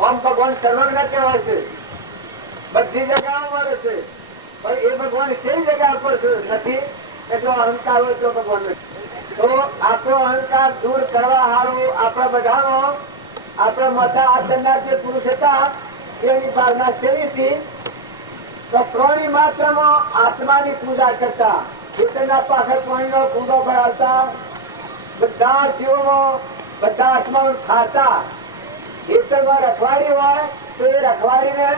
આમ ભગવાન સર્વજ્ઞ કહેવાય છે, બધી જગ્યામાં મળે છે, પણ એ ભગવાન કઈ જગ્યા પર છે નથી એટલો અહંકાર હોય તો ભગવાન નથી. તો આપણો અહંકાર દૂર કરવા હારું આપણા બધાનો આપણા માતા આચરનાર જે પુરુષ હતા એની ભાવના સેવી હતી. તો પ્રાણી માત્રમાં આત્માની પૂજા કરતા, ખેતરના પાછળ પાણીનો કુંડો ભરાવતા, બધા જીવોમાં બધા આત્માઓ ખાતા. ખેતરમાં રખવાડી હોય તો એ રખવાડીને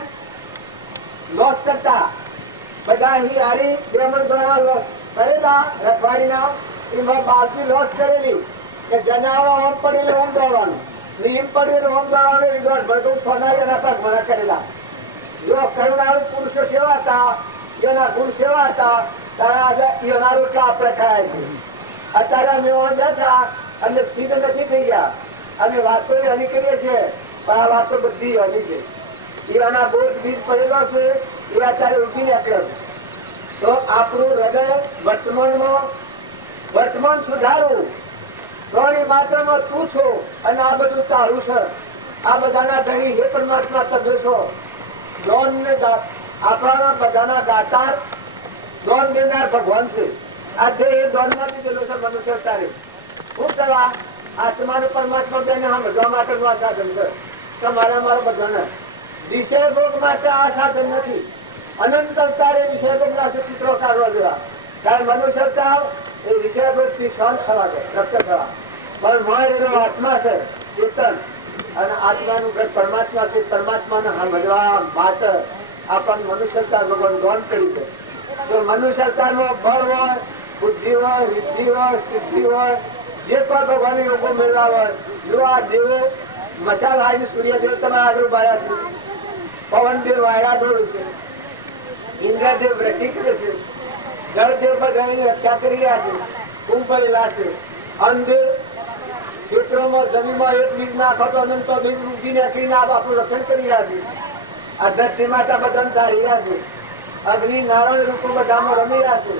લોસ કરતા. બધા અહીં હારી બ્રાહ્મણ ગણા લોસ કરેલા રખવાડીના, એમાં બાળકી લોસ કરેલી કે જનાવરો ઓમ પડેલે ઓમ દોડવાનું, નીમ પડેલું ઓમ દોડવાનું, બધું સોનારીના પગ મને કરેલા. જો કરુણાળુ પુરુષો સેવા હતા, જેના ગુણ સેવા હતા, તારા આજે એના રોટલા આપણે ખાય છે. અત્યારે અમે બેઠા અને સીધ નથી થઈ ગયા અને વાતો હની કરીએ છીએ, પણ આ વાતો બધી હની છે. એના બોજ બીજ પડેલો છે એ અત્યારે ઉઠી નીકળે. તો આપણું હૃદય વર્તમાન સુધારવું. પ્રાણી માત્રમાં તું છો અને આ બધું તારું છે. આ બધાના ધણી હે પરમાત્મા તમે છો. આપણા બધાના દાતાર લોન દેનાર ભગવાન છે. આજે એ લોન માં દીધેલો છે મનુષ્ય તારે શું કરવા આત્માનું પરમાત્મા બેને સમજવા માટેનું આ સાધન છે. તમારા મારા બધાને વિષય ભોગ માટે આ સાધન નથી. અનંત અવતારે વિષય ભોગ ના ચિત્રો કાઢવા જેવા. કારણ મનુષ્ય અવતાર એ વિષય ભોગ થી શાંત થવા છે, રક્ત થવા. પણ મારો આત્મા છે ચેતન, અને આત્માનું ઘર પરમાત્મા છે. પરમાત્માને સમજવા માટે આપણને મનુષ્ય અવતાર ભગવાન ગૌણ કર્યું છે. જો મનુષ્ય અવતારમાં બળ હોય, બુદ્ધિ હોય, વિદ્ધિ હોય, સિદ્ધિ હોય, જે પણ ભગવાન લોકો મેળવા હોય, જો આ દેવો મચાલ આવી સૂર્યદેવ તમારા આગળ બાળ્યા છે, પવનદેવ વાયરા દોડ્યું છે, ઇન્દ્રદેવ વૃષ્ટિ કરે છે, જળદેવ બધાની રક્ષા કરી રહ્યા છે, કુંભ ભરેલા છે, અંધેર ક્ષેત્રોમાં જમીનમાં એક બીજ નાખો તો અનંત બીજ ઉગીને અકડીને આપણું રક્ષણ કરી રહ્યા છે. આ ધરતી માતા બધા ધારી રહ્યા છે. અગ્નિ નારાયણ રૂપો બધામાં રમી રહ્યા છે.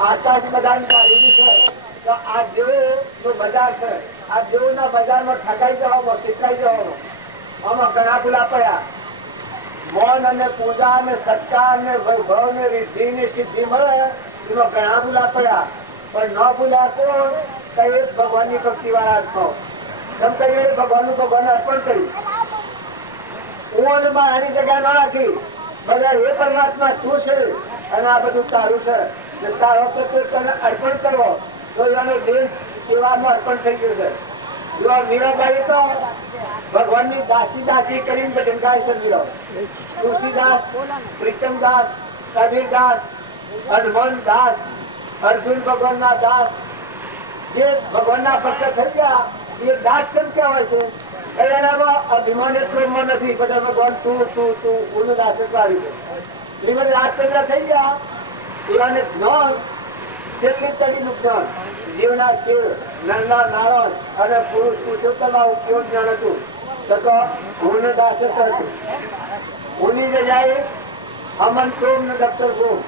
આકાશ બધા ધારેલી છે. તો આ દેવો બજાર છે. આ દેવોના બજારમાં ઠગાઈ જવામાં, શીખાઈ જવામાં આમાં ઘણા ભૂલા પડ્યા. મૌન અને પૂજા અને સત્કાર ને વૈભવ ને રિદ્ધિ ને સિદ્ધિ મળે એમાં ઘણા ભૂલા પડ્યા. પણ ન ભૂલ્યા કોણ? ભગવાન ની ભક્તિ વાળા છો. ભગવાન નું ભગવાન અર્પણ કર્યું. હું આની જગ્યા ન રાખી. બધા એ પરમાત્મા તું છે અને આ બધું તારું છે. તારો તને અર્પણ કરવો તો એનો દેશ સેવામાં અર્પણ થઈ ગયું છે. જો મીરાબાઈ તો ભગવાન ની દાસી કરીને જગનગાય સમજી લો. તુલસીદાસ, પ્રીતમદાસ, કબીરદાસ, હનુમાનદાસ, અર્જુન ભગવાન ના દાસ, જે ભગવાન ના ભક્ત થઈ ગયા એ દાસ કેમ કહેવાય છે? એનામાં અભિમાન એટલું નથી. બધા ભગવાન તું પૂર્ણ દાસ આવી છે. શ્રીમદ રાજચંદ્ર થઈ ગયા એવાને જ્ઞાન કેટલી તડીનું જ્ઞાન, જીવના શિવ, નરના નારાયણ અને પુરુષ પુરુષોત્તમમાં ઉપયોગ જ્ઞાન હતું. તો પૂર્ણ દાસ હતું. ઉની જગ્યાએ અમન સોમ ને દફતર સોમ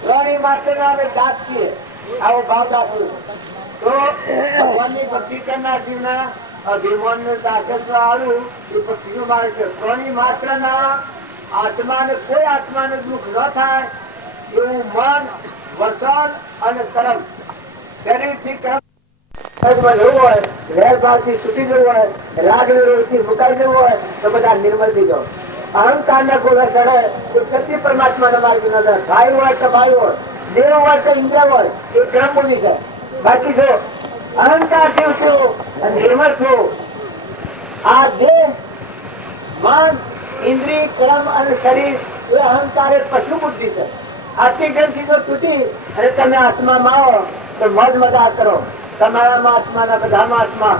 ત્રણેય માટેના અમે દાસ છીએ. આવો ભાવ દાખલ તો ભગવાનની ભક્તિ કરનાર જીવના અભિમાન દાખલ આવ્યું એ ભક્તિનું માર્ગ છે. ત્રણેય માત્રના આત્માને કોઈ આત્માને દુઃખ ન થાય એવું મન, વસન અને કર્મ શરીરથી કર્મ જવું હોય, રહેભાવથી છૂટી જવું હોય, રાગ થી મુકાઈ જવું હોય તો બધા નિર્મળ થઈ જાઓ. અહંકાર ને ગોળા ચડે તો સત્ય પરમાત્મા ના માર્ગ ન જાય. ભાઈ હોય તો ભાઈ હોય, દેવ હોય તો ઇન્દ્ર હોય, એ ક્રમ બોલી જાય. બાકી જો અહંકાર થયું છું અને નિર્મળ થયું. આ દેહ, મન, ઇન્દ્રિય, કર્મ અને શરીર એ અહંકાર એ પશુ બુદ્ધિ છે. આટલી ગ્રંથિ જો તૂટી અને તમે આત્મામાં આવો તો મજ મજા કરો. તમારામાં આત્માના બધામાં આત્મા,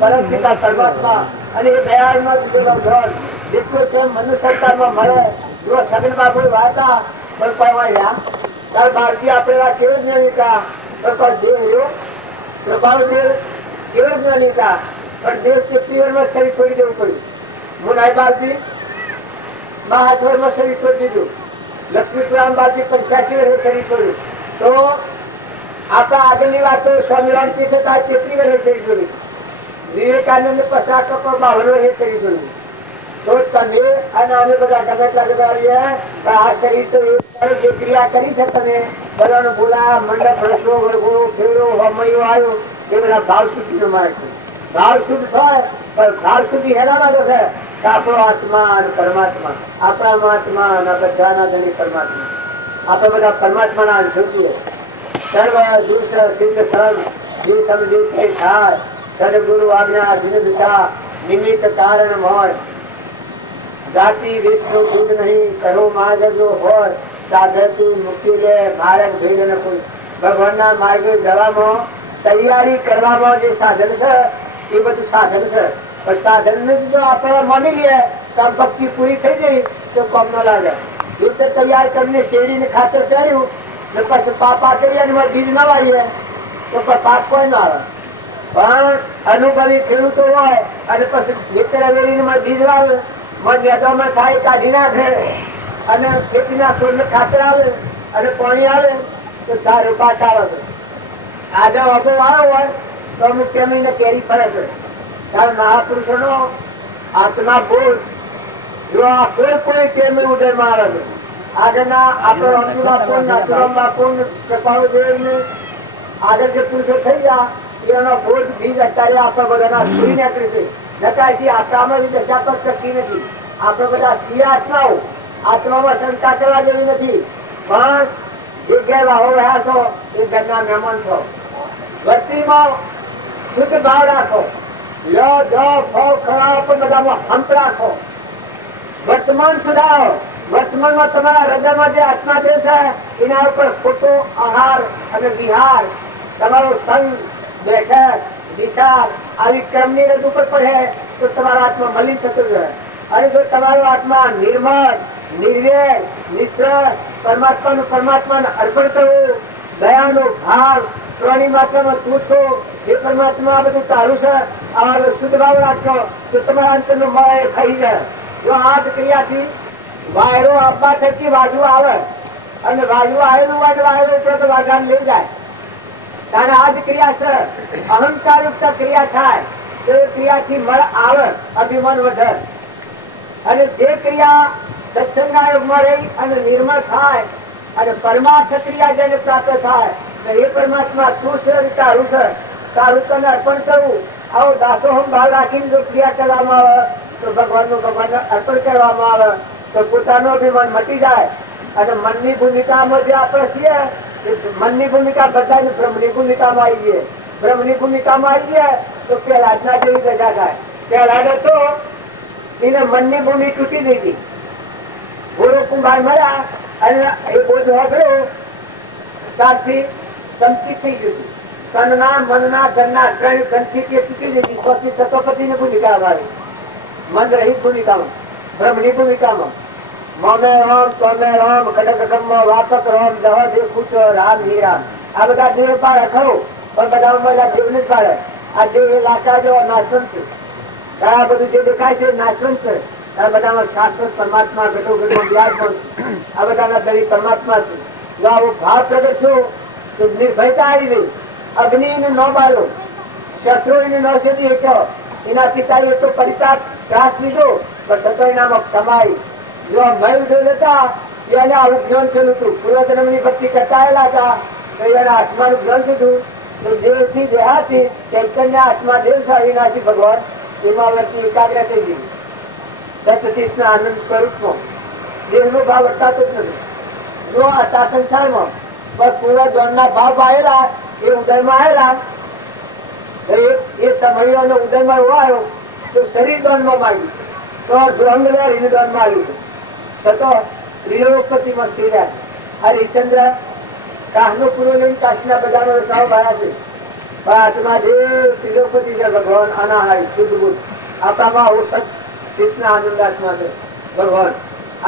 પરમ પિતા પરમાત્મા અને એ દયાળમાં દીધેલો ધન જેટલું છે મનુષ્યતામાં મળે. જો સગન બાપુ વાતા પણ પરવાયા તાર બાળકી આપેલા કેવું જ નહીં કા દેહ રહ્યો કૃપાળુદેવ કેવળ જ્ઞાની હતા, પણ દેહ ચુસ્તીવરમાં શરીર છોડી દેવું પડ્યું. મુનાઈ બાલજી મહાધોરમાં શરીર છોડી દીધું. લક્ષ્મીરામ બાલજી 85 વર્ષે શરીર છોડ્યું. તો આપણા આગળની વાતો સ્વામિનારાયણ તીર્થે 33 વર્ષે શરીર છોડ્યું. વિવેકાનંદ 50 વર્ષે શરીર છોડ્યું. તો તમે અને અમે બધા ગમે એટલા આ શરીર તો જે ક્રિયા કરી છે તમે બધાનો બોલા મંડપ રસવો વળગો ફેરો હમયો આવ્યો એ બધા ભાવ શુદ્ધિ મારે છે. ભાવ શુદ્ધ થાય પણ ભાવ શુદ્ધિ હેરામાં તો છે આપણો આત્મા અને પરમાત્મા, આપણા આત્મા અને બધાના ધણી પરમાત્મા, આપણે બધા પરમાત્માના અંશો સર્વ દુષ્ટ સિદ્ધ સર્વ જે સમજે તે થાય. સદગુરુ આજ્ઞા દિન દિશા નિમિત્ત કારણ હોય. જાતિ વિષ્ણુ ખુદ નહીં કરો માર્ગ જો હોય સાધતી મુક્તિ લે માર્ગ ભેદ ન કોઈ. ભગવાનના માર્ગે જવામાં તૈયારી કરવામાં જે સાધન છે એ બધું સાધન છે. પણ સાધન જો આપણે માની લઈએ તો ભક્તિ પૂરી થઈ ગઈ તો કોમ ન લાગે. રીતે તૈયાર કરીને શેરડીને ખાતર કર્યું ને પછી પાપા કરીએ અને બીજ ન વાવીએ તો પાપ કોઈ ના આવે. પણ અનુભવી ખેડૂતો હોય અને પછી ખેતર વેરીને બીજ વાવે મેદાનમાં થાય કાઢી નાખે અને ખેતીના છોડને ખાતર આવે અને પાણી આવે તો સારું પાક આવે છે. આજે વગો આવ્યો હોય તો અમુક કેમીને કેરી પડે છે. કારણ મહાપુરુષોનો આત્મા બોધ જો આ કોઈ કેમી ઉદયમાં આવે છે. આગળના આપણે રમજી બાપુ નાથુરામ બાપુ કૃપાળુદેવ ને આગળ જે પુરુષો થઈ ગયા એનો બોધ બીજ અત્યારે આપણા બધાના સુરી નીકળી છે. નકાયથી આપણામાં દશા પર શક્તિ નથી. આપણે બધા સ્ત્રી આત્માઓ આત્મામાં શંકા કરવા જેવી નથી. પણ એ ગેરવાહો રહ્યા છો એ ઘરના મહેમાન છો. વસ્તીમાં શુદ્ધ ભાવ રાખો. બધામાં હંપ રાખો. વર્તમાન સુધારો. વર્તમાનમાં તમારા હૃદયમાં જે આત્મા જે છે એના ઉપર ખોટો આહાર અને વિહાર તમારો સંગ બેઠક વિચાર આવી ક્રમની રદ ઉપર પડે તો તમારો આત્મા મલિન થતો જાય. અને જો તમારો આત્મા નિર્મળ નિર્વેર નિશ્ચળ પરમાત્માને અર્પણ કરવું, દયાનો ભાવ પ્રાણી માત્રામાં તું છો એ પરમાત્મા બધું તારું છે આવા શુદ્ધ ભાવ રાખશો તો તમારા અંતરનું મળે ખાઈ જાય. જો આ જ ક્રિયાથી વાયરો આપવા થકી વાજુ આવે અને વાજુ આવેલું હોય વાયરો ઉપર તો વાજાને લઈ જાય. કારણ આ જ ક્રિયા છે. અહંકાર યુક્ત ક્રિયા થાય તો એ ક્રિયાથી મળ આવે, અભિમાન વધે. અને જે ક્રિયા સત્સંગાયોગમાં રહી અને નિર્મળ થાય અને પરમાર્થ ક્રિયા જેને પ્રાપ્ત થાય તો એ પરમાત્મા તું છે તારું છે તારું તને અર્પણ કરવું. આવો દાસોહમ ભાવ રાખીને જો ક્રિયા કરવામાં આવે તો ભગવાનને અર્પણ કરવામાં આવે તો પોતાનો અભિમાન મટી જાય. અને મનની ભૂમિકામાં જે આપણે છીએ મનની ભૂમિકા બધાને બ્રહ્મની ભૂમિકામાં આવી ગઈ. બ્રહ્મની ભૂમિકામાં આવી ગયા તો પ્રહલાદના જેવી દશા થાય. પ્રહલાદ હતો એને મનની ભૂમિ તૂટી દીધી. ગુરુ કુંભાર મળ્યા અને એ બોધ વાપર્યો ત્યારથી સંકિત થઈ ગયું. તનના મનના ધનના ત્રણ ગ્રંથિ તૂટી દીધી. સ્વથી સતોપતિની ભૂમિકામાં આવી. મન રહિત ભૂમિકામાં બ્રહ્મની ભૂમિકામાં મમે રામ તમે રામ ખડક વાપક રામ દહ દેખું તો રામ હી રામ. આ બધા દેવ પાડે ખરું પણ બધા દેવ ને પાડે. આ દેવ એ લાકા જો નાશવંત છે. આ બધું જે દેખાય છે નાશવંત છે. આ બધામાં શાશ્વત પરમાત્મા ઘટો ઘટો બિરાજમાન છે. આ બધાના દરેક પરમાત્મા છે. જો આવો ભાવ પ્રગટ્યો તો નિર્ભયતા આવી ગઈ. અગ્નિ ને ન બાળ્યો, શત્રુ ને ન શોધી શક્યો. એના પિતાએ તો પરિતાપ ત્રાસ લીધો પણ છતાં એનામાં કમાઈ. જો મહેલ હતા એને આવું જ્ઞાન થયું હતું. પૂર્વજન્મની ભક્તિ કરતા આવેલા હતા તો એને આત્માનું જ્ઞાન થયું. તો દેવથી દેહાથી ચૈતન્ય આત્મા દેવ સારીનાથી ભગવાન એમાં વ્યક્તિ એકાગ્ર થઈ ગઈ. સતચિતના આનંદ સ્વરૂપમાં દેવનો ભાવ અટકાતો જ નથી. જો આ સંસારમાં બસ પૂરા જ્ઞાનના ભાવ આવેલા એ ઉદયમાં આવેલા એ સમયનો ઉદયમાં એવો આવ્યો તો શરીર દાનમાં માંગ્યું તો દ્રંગ રીણ દાનમાં આવ્યું. છતાં ત્રિલોકપતિમાં સ્થિર રહ્યા. હરિશ્ચંદ્ર કાશનો પૂરો લઈને કાશીના બધાનો રસાઓ ભર્યા છે. પણ આત્મા જે ત્રિલોકપતિ છે ભગવાન અનાહારી શુદ્ધ બુદ્ધ આપણામાં ઓછત કૃષ્ણ આનંદ આત્મા છે ભગવાન.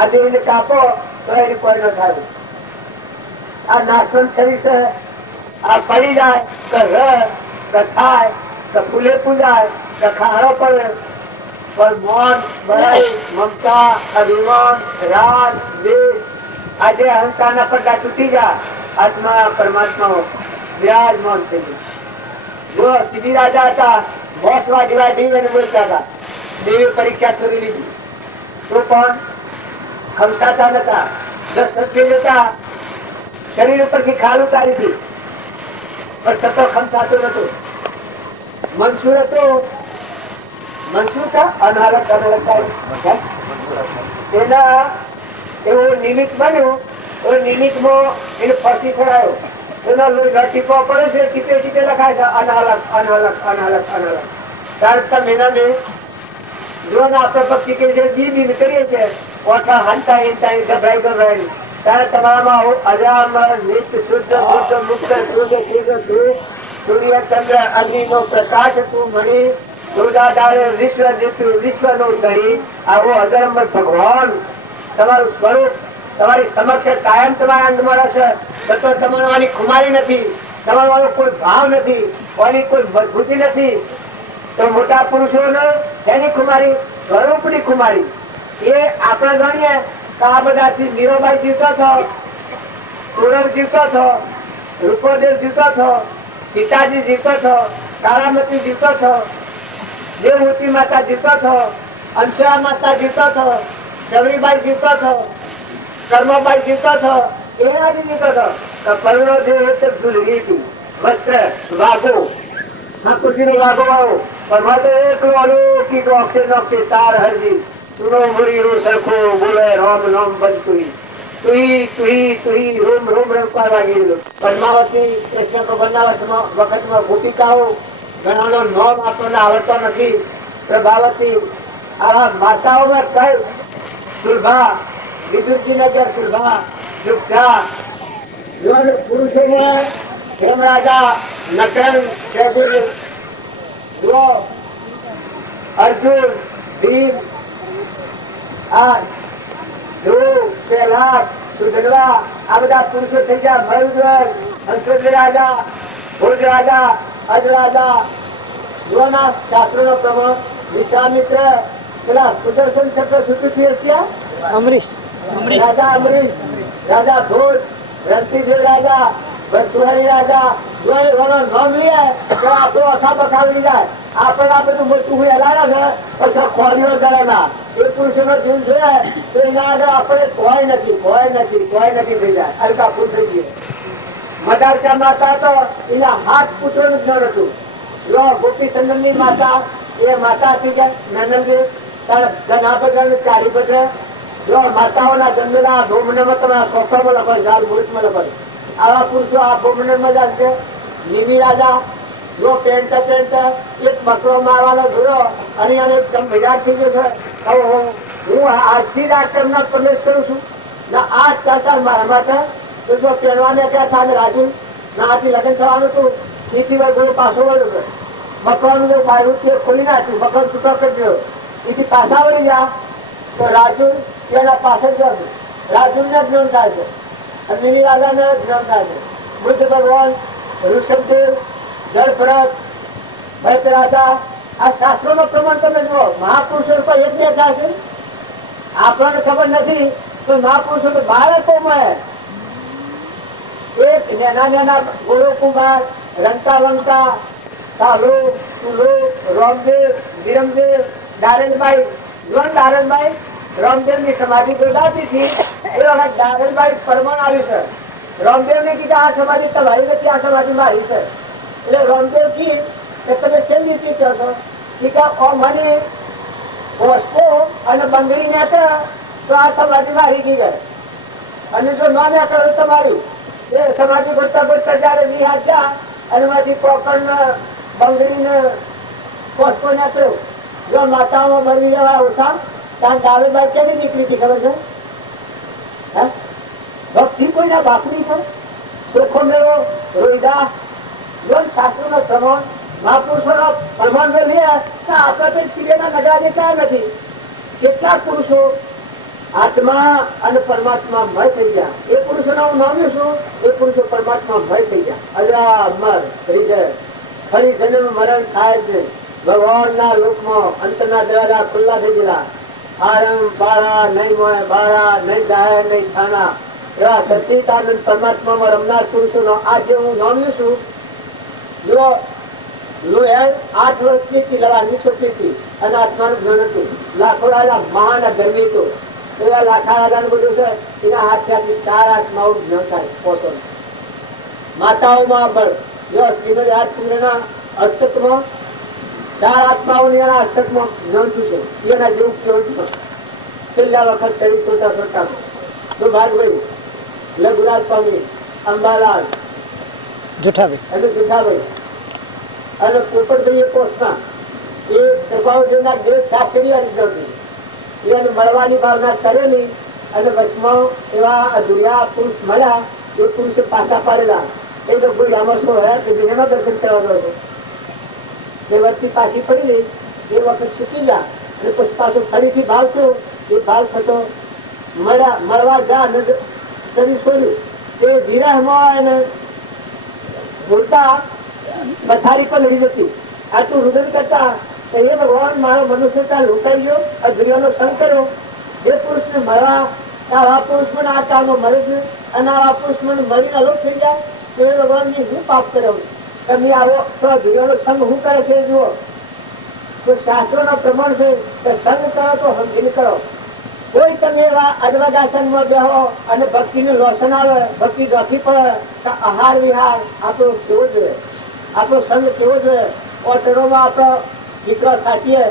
આજે એને કાપો તો એને કોઈ ન થાય. આ નાશવંત શરીર છે આ પડી જાય કે રસ કે થાય કે ફૂલે પૂજાય કે ખાડો પડે પણ મૌન બળાઈ મમતા અભિમાન રાગ દ્વેષ આજે અહંકારના પડદા તૂટી જાય આત્મા પરમાત્મા વિરાજમાન થઈ ગયું. જો સીધી રાજા હતા બોસ વાડી અને બોલતા હતા દેવી પરીક્ષા છોડી લીધી તો પણ ખમતાતા નતા. શરીર ઉપરથી ખાલ ઉતારી હતી પણ સતો ખમતાતો નતો. મનસુર હતો મનસુર અનહલક એના એવું નિમિત્ત બન્યું તો નિમિત્તમાં એને ફરતી છોડાયો એનો ટીપો પડે છે ટીપે ટીપે લખાય છે અનહલક અનહલક અનહલક અનહલક. ત્યારે તમે એને જો આપણે ભક્તિ કરી છે જી કરીએ છીએ ઓઠા હંતા હિંતા ગભરાઈ ગભરાઈ ત્યારે તમારામાં અજામર નિત્ય શુદ્ધ બુદ્ધ મુક્ત સૂર્ય ચંદ્ર અગ્નિ નો પ્રકાશ તું મળી વિશ્વ નો ધરી આવો અજરમર ભગવાન તમારું સ્વરૂપ તમારી સમક્ષ કાયમ તમારા અંગમાં રહેશે. તો તમારી ખુમારી નથી, તમારો કોઈ ભાવ નથી, કોની કોઈ મજબૂતી નથી. તો મોટા પુરુષો એની ખુમારી સ્વરૂપની ખુમારી એ આપણે ગણીએ તો આ બધાથી મીરાબાઈ જીવતો છો, પૂરબ જીવતો છો, રૂપોદેવ જીવતો છો, સીતાજી જીવતો છો, તારામતી જીવતો છો, દેવમૂર્તિ માતા જીવતો છો, અંશુયા માતા જીવતો છો, જવરીબાઈ જીવતો છો, કર્મબાઈ જીવતો છો, એનાથી જીવતો છો. પરણો દેવ વસ્ત્ર વાઘો ઠાકોરજી નો વાઘો આવો પણ એકલો અલૌકિક અક્ષર નક્ષે તાર હરજી તુનો મુરી રો સરખો બોલે રામ નામ બનતું તુહી તુહી તુહી રોમ રોમ રમવા લાગી. પદ્માવતી કૃષ્ણ કો બનાવટ વખતમાં ગોપિકાઓ ઘણાનો નામ આપણને આવડતો નથી. પ્રભાવતી આવા માતાઓમાં કઈ સુલભા વિદુરજી નગર સુલભા દુઃખા પુરુષોમાં હેમરાજા નટન અર્જુન ભીમ આ બધા પુરુષો થઈ ગયા. મયુર હંસોદ રાજા ભોજ રાજા અજ રાજા જોના શાસ્ત્રો નો પ્રમાણ વિશ્વામિત્ર પેલા સુદર્શન ચક્ર સુતુથી અમરીશ રાજા અમરીશ રાજા ભોજ રણતીદેવ રાજા ભરતુહરી રાજા નામ લઈએ તો આપણો અખા બખાવી જાય. આપણે આ બધું મોટું હલાવે છે પછી ખોરીઓ કરે ના એ પુરુષો નો જીવ જોઈએ તો એના આગળ આપણે કોઈ નથી થઈ જાય. હલકા ફૂલ થઈ ગયું. મદારકા માતા તો એના હાથ પુત્રો નું જ્ઞાન હતું. જો ગોપીચંદન ની માતા એ માતા હતી નંદનદેવ ઘણા ચારી બધા જો માતાઓના જન્મેલા ભોમનમાં તમારા કોફામાં લખો ઝાડ મુહૂર્તમાં લખો. આવા પુરુષો આ ભોમનમાં જશે. નિમિ રાજા જો પેન્ટ એક બકરો મારવાનો જોયો અને એને એકદમ વિરાટ થઈ ગયો છે. હું આજથી જ આ કર્મના પ્રવેશ કરું છું ને આ ચાર મારા માટે તો જો પહેરવાને ક્યાં થાય રાજુ ના આથી લગ્ન થવાનું હતું નીતિ વર્ગ પાછો વળ્યો છે. બકરાનું જો બાયરું તે ખોલી નાખ્યું બકરો છૂટો કરી ગયો એથી પાછા વળી ગયા તો રાજુ એના પાછળ જશે. રાજુને જ્ઞાન થાય છે અને નિમિ રાજાને જ્ઞાન થાય છે. બુદ્ધ ભગવાન ઋષભદેવ જળભરત ભરત રાજા આ શાસ્ત્રો નો પ્રમાણ તમે જુઓ. મહાપુરુષો પર એક બે થશે આપણને ખબર નથી તો મહાપુરુષો તો બાળકોમાં એક નાના ગોળકુમાર રંતા વંતા કાલુ તુલુ રામદેવ વિરમદેવ દારેલબાઈ જોન દારેલબાઈ રામદેવ ની સમાધિ ગોદાતી હતી એ વખત દારેલબાઈ પરમાણ આવ્યું છે. રામદેવ ને કીધા આ સમાધિ તમારી નથી આ સમાધિ મારી છે. એટલે રામદેવ કી તમે છેલ્લી થી કહો છો મને પોસ્કો અને બંગડી નાખે તો આ સમાધિ મારી ગઈ જાય અને જો ન નાખે તમારી એ સમાધિ ગોતતા જયારે નિહાળ ગયા અને માંથી પોકણ બંગડીને પોસ્કો નાખ્યો. જો માતાઓ મરી જવા ઓછા ત્યાં દાવેદાર કેવી નીકળી હતી ખબર છે? ભક્તિ કોઈના બાપની છે. સુખો મેળો રોઈદા શાસ્ત્રો નો પ્રમાણ મહાપુરુષો નો પ્રમાણ લઈએ તો આપણે તો સિરિયલના નગરા દેતા નથી. કેટલાક પુરુષો આત્મા અને પરમાત્મા મય થઈ ગયા. એ પુરુષોનું નામ શું? એ પુરુષો પરમાત્મા મય થઈ ગયા. અજરા અમર થઈ જાય. ફરી જન્મ મરણ થાય જ નહીં. ભગવાનના લોકમાં અંતના દરવાજા ખુલ્લા થઈ ગયેલા. આરમ બારા નહીં મળે, બારા નહીં જાય નહીં છાના એવા સચ્ચિદાનંદ પરમાત્મામાં રમનાર પુરુષોનો આજે હું નામ્યું છું. જો 8 વર્ષની લડાની છોકરી હતી અને આત્માનું જ્ઞાન હતું. લાખો રાજા મહાન ગરમી હતું. એવા લાખા રાજાનું બધું છે એના હાથથી 4 આત્માઓ જ્ઞાન થાય. પોતો માતાઓમાં બળ જો શ્રીમદ રાજચંદ્રના હસ્તકમાં 4 આત્માઓની એના હસ્તકમાં જ્ઞાન છે. એના જેવું કેવું છેલ્લા વખત કરી છોટા તો ભાગભાઈ લઘુરાજ સ્વામી, અંબાલાલ જુઠાભાઈ અને જુઠાભાઈ અને પોપટભાઈ પોસ્ટના એ પ્રભાવજીના દેવ શાસ્ત્રી એને મળવાની ભાવના કરેલી અને વચમાં એવા અધૂરિયા પુરુષ મળ્યા. એ પુરુષે પાછા પાડેલા. એ તો કોઈ રામસો રહ્યા કે એમાં દર્શન કરવાનો હતો. એ વસ્તી પાછી પડી ગઈ. એ વખત છૂટી ગયા અને પછી પાછો ફરીથી ભાવ થયો. એ ભાવ થતો મળવા જા શરીર છોડ્યું. એ વિરહમાં એને બોલતા પથારી પર લડી જતી. આટલું રુદન કરતા એ ભગવાન મારો મનુષ્યતા લોકાઈ ગયો, અધૂરિયાનો સંગ કર્યો. જે પુરુષને મળવા આવા પુરુષ મને આ કાળમાં મળે છે અને આવા પુરુષ મને મળીને અલોપ થઈ જાય તો એ ભગવાનની હું પાપ કર્યો. તમે આવો તો અધૂરિયાનો સંગ હું કરે છે જુઓ. તો શાસ્ત્રોના પ્રમાણ છે કે સંગ કરો તો સમજીને કરો. કોઈ તમે એવા અદ્વૈતાસનમાં બેહો અને ભક્તિનું લોસન આવે, ભક્તિ ગોઠી પડે, આહાર વિહાર આપણો કેવો જોઈએ, આપણો સંગ કેવો જોઈએ. ઓટરોમાં આપણો દીકરો સાચીએ.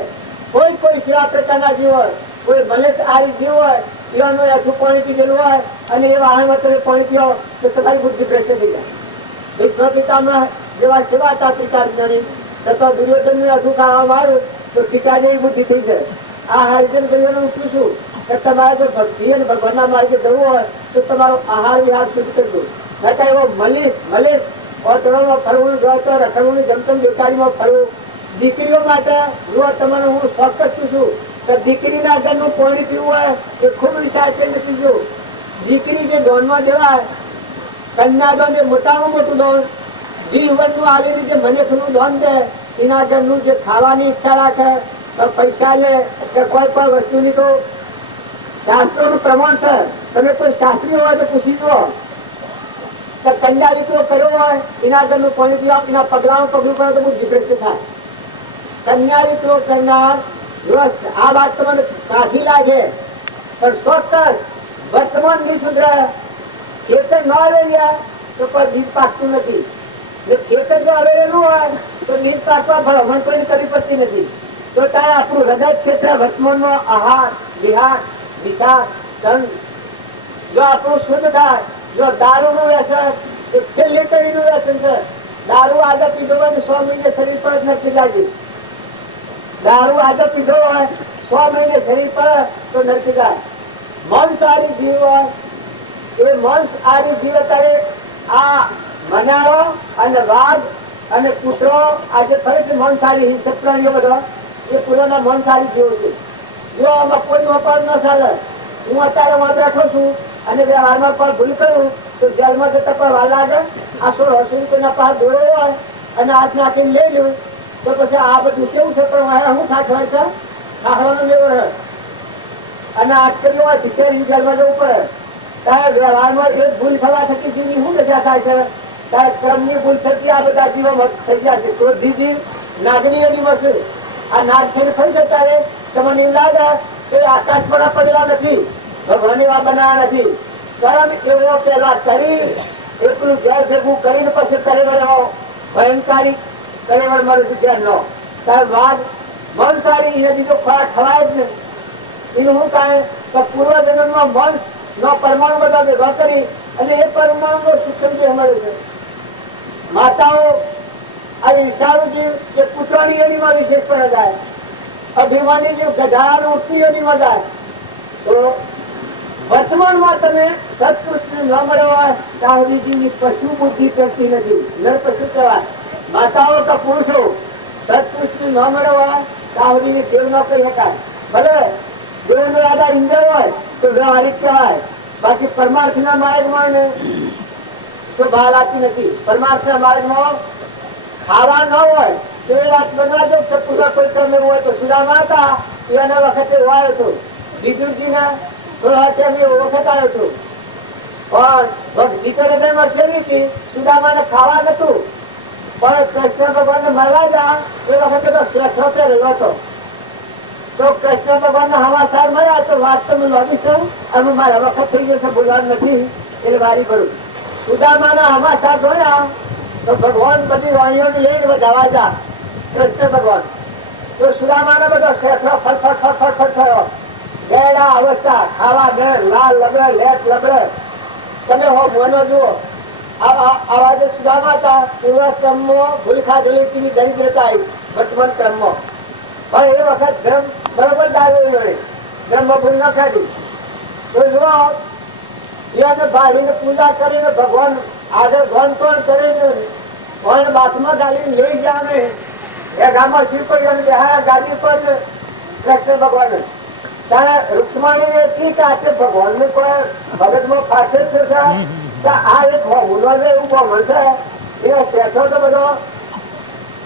કોઈ સેવા પ્રકારના જીવ હોય, કોઈ મલેશ આરી જીવ હોય, એવાનું આખું પાણી પી ગયેલું હોય અને એ વાહનમાં તમે પાણી પીઓ તો તમારી બુદ્ધિ ભ્રષ્ટ થઈ જાય. ભીષ્મ પિતામહ જેવા સેવા હતા પિતા જ્ઞાની, છતાં દુર્યોધનને આખું ખાવામાં આવ્યું તો પિતા જેવી બુદ્ધિ થઈ જાય. આ હરિજન ભાઈઓને હું પૂછું કે તમારે જો ભક્તિ અને ભગવાનના માર્ગે જવું હોય તો તમારો આહાર વિહાર શુદ્ધ કરજો. છતાં એવો મલેશ ઓટરોમાં ફરવું, જોતો રખડવું, જમતમ બેકારીમાં ફરવું. દીકરીઓ માટે જો તમને હું ચોક્કસ છું કે દીકરીના ઘરનું પાણી પીવું હોય એ ખૂબ વિચાર પીજો. દીકરી જે દોનમાં દેવાય, કન્યાદાન એ મોટામાં મોટું દોન, જીવનનું આવી રીતે મનેખનું દોન દે. એના ઘરનું જે ખાવાની ઈચ્છા રાખે, પૈસા લે કે કોઈ પણ વસ્તુની તો શાસ્ત્રોનું પ્રમાણ છે. તમે કોઈ શાસ્ત્રી હોય તો પૂછી જુઓ કે કન્યા રીતો કર્યો હોય એના ઘરનું પાણી પીવા, એના પગલામાં પગલું પડે તો બહુ ડિપ્રેશન થાય. કન્યા રીતો કરનાર આ વાત તો મને કાઢી લાગે પણ ચોક્કસ વર્તમાન નહીં સુધરે. ખેતર ન આવેલા તો કોઈ બીજ પાકતું નથી. ખેતર જો આવેલું હોય તો બીજ પાકવા ભણતર કરવી પડતી નથી. તો તારે આપણું હૃદય ક્ષેત્ર વર્તમાનનો આહાર વિહાર વિચાર સંગ જો આપણું શુદ્ધ થાય. જો દારૂનું વ્યસન એ છેલ્લે તળીનું વ્યસન છે. દારૂ આજે પીધો હોય 100 મહિને શરીર પર જ નથી લાગી. દારૂ આજે પીધો હોય 100 મહિને શરીર પર તો નથી જાય. માંસાહારી જીવ હોય એ માંસાહારી જીવ અત્યારે આ મનારો અને વાઘ અને કૂતરો આજે ફરીથી માંસાહારી હિંસક પ્રાણીઓ બધો એ પૂરોના માંસાહારી જીવો છે. જો આમાં કોઈ વપાર ન ચાલે. હું અત્યારે વાંધ રાખો છું અને વ્યવહારમાં પણ ભૂલ કરું તો જેલમાં જતા પણ વાર લાગે. આ 16 કોઈના પાસે દોડો હોય અને હાથ નાખીને લઈ લઉં તો પછી આ બધું કેવું છે પણ મારે શું થાક હોય છે ખાખડાનો મેળો રહે અને હાથ કર્યો હોય ભીખેરી જેલમાં જવું પડે. તારે વ્યવહારમાં એક ભૂલ થવા થતી જીવની શું દશા થાય છે. તારે ક્રમની ભૂલ થતી આ બધા જીવો થઈ ગયા છે. ક્રોધીજી નાગણીઓની મળશે. આ નાગ થઈને થઈ જતા રે તમને એવું લાગે કે આકાશ પર પડેલા નથી, ભગવાન એવા બનાવ્યા નથી. કર્મ એવો પેલા કરી એટલું ઘેર ભેગું કરીને પછી કરેવડ ભયંકારી કરેવડ મળે છે ઘેર નો. તારે વાઘ મંસારી એને બીજો ખોરાક ખવાય જ નહીં. એનું શું કહે કે પૂર્વજન્મમાં મંસ નો પરમાણુ બધા ભેગા કરી અને એ પરમાણુ નો સૂક્ષ્મ જે મળે છે. માતાઓ આ ઈશાળુ જીવ એ પુત્રની યોનીમાં વિશેષ પણ જાય. અભિમાની જીવ ગધાનું ઉઠની યોનીમાં જાય. તો વર્તમાનમાં તમે સત્પુરુષને ન મળવા સાહુજીની પશુ બુદ્ધિ કરતી નથી. નર પશુ કહેવાય. માતાઓ કે પુરુષો સત્પુરુષને ન મળવા સાહુજીને દેવ ન કહી શકાય. ભલે દેવનો રાજા ઇન્દ્ર હોય તો વ્યવહારિક કહેવાય. બાકી પરમાર્થના માર્ગમાં ને તો બહાર આપતી નથી. પરમાર્થના માર્ગમાં ખાવા ન હોય તો એ વાત બનવા દો. પૂજા કોઈ કરવું હોય તો સુદામા હતા એના વખતે આવ્યો હતો. બીજુજીના થોડા ટાઈમ એવો વખત આવ્યો હતો. પણ દીકરા હૃદયમાં શેરી હતી, સુદામાને ખાવા નતું. પણ કૃષ્ણ ભગવાનને મળવા જા એ વખતે તો શેઠો પહેરેલો હતો. તો કૃષ્ણ ભગવાનના સમાચાર મળ્યા તો વાત તો હું લોબી છું અને મારા વખત થઈ જશે, બોલવાનું નથી એટલે વારી ભરું. સુદામાના સમાચાર જોયા તો ભગવાન બધી વાણીઓને લઈને વધાવા જા કૃષ્ણ ભગવાન. તો સુદામાને બધો શેઠો ફટફટ ફટફટ ફટ થયો. ગેડા અવસ્થા, ખાવા બે લાલ લબડે લેટ લબડે. તમે હો મોનો જુઓ આવા જે સુદામા હતા પૂર્વ ક્રમમાં ભૂલ ખાધેલી દરિદ્રતા આવી વર્તમાન ક્રમમાં. પણ એ વખત ધર્મ બરોબર ડાળ્યો નહીં, ધર્મ ભૂલ ન ખાધી. તો જુઓ એને બાળીને પૂજા કરીને ભગવાન આગળ ભણતોણ કરીને ભણ બાથમાં ગાડીને લઈ ગયા ને એ ગામમાં શિવ કરી બેહાયા ગાડી પર કૃષ્ણ ભગવાન. ત્યારે રૂક્ષ્મણી એટલી કે આજે ભગવાનને કોઈ ભગતમાં ફાટે છે આ એક હુનર એવું ભગવાન છે એ શેઠો તો બધો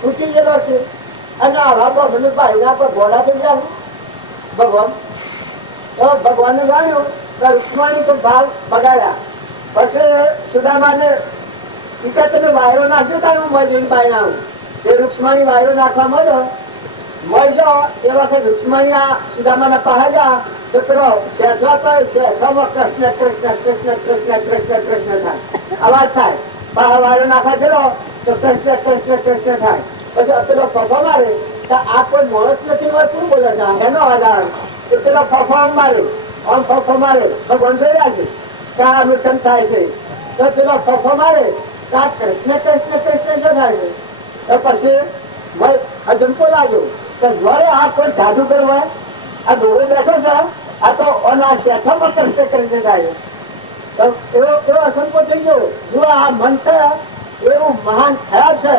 તૂટી ગયેલો છે. અને આવા ભગવાન ભાઈના પર ઘોડા થઈ ગયા ભગવાન. તો ભગવાનને જાણ્યું કે રૂક્ષ્મણી તો ભાવ બગાડ્યા. પછી સુદામાને તમે વાયરો નાખજો તારે હું મળી પાઈ આવું. એ રૂક્ષ્મણી વાયરો નાખવા મળ્યો એ વખત રૂક્ષ્મણી આ સુદામાના પહાડ્યા તો પેલો શેઠો તો શેઠોમાં કૃષ્ણ કૃષ્ણ કૃષ્ણ કૃષ્ણ કૃષ્ણ કૃષ્ણ થાય અવાજ થાય. વાયરો નાખવા ગયેલો તો કૃષ્ણ કૃષ્ણ કૃષ્ણ થાય. પછી પેલો ફફો મારે તો આ કોઈ માણસ નથી હોય કોણ બોલે છે એનો અવાજ આવે તો પેલો ફફો આમ મારે આમ ફફો મારે ભગવાન જોઈ રહ્યા છે કે આ અનુસન થાય છે. તો પેલો ફફો મારે તો આ કૃષ્ણ કૃષ્ણ કૃષ્ણ થાય છે. તો પછી અજંપો લાગ્યો તો ઘરે આ કોઈ જાદુગર હોય આ દોડો બેઠો છે આ તો શેઠોમાં કૃષ્ણ કૃષ્ણ થાય. તો એવો અસંકો થઈ ગયો. જો આ મન છે એવું મહાન ખરાબ છે.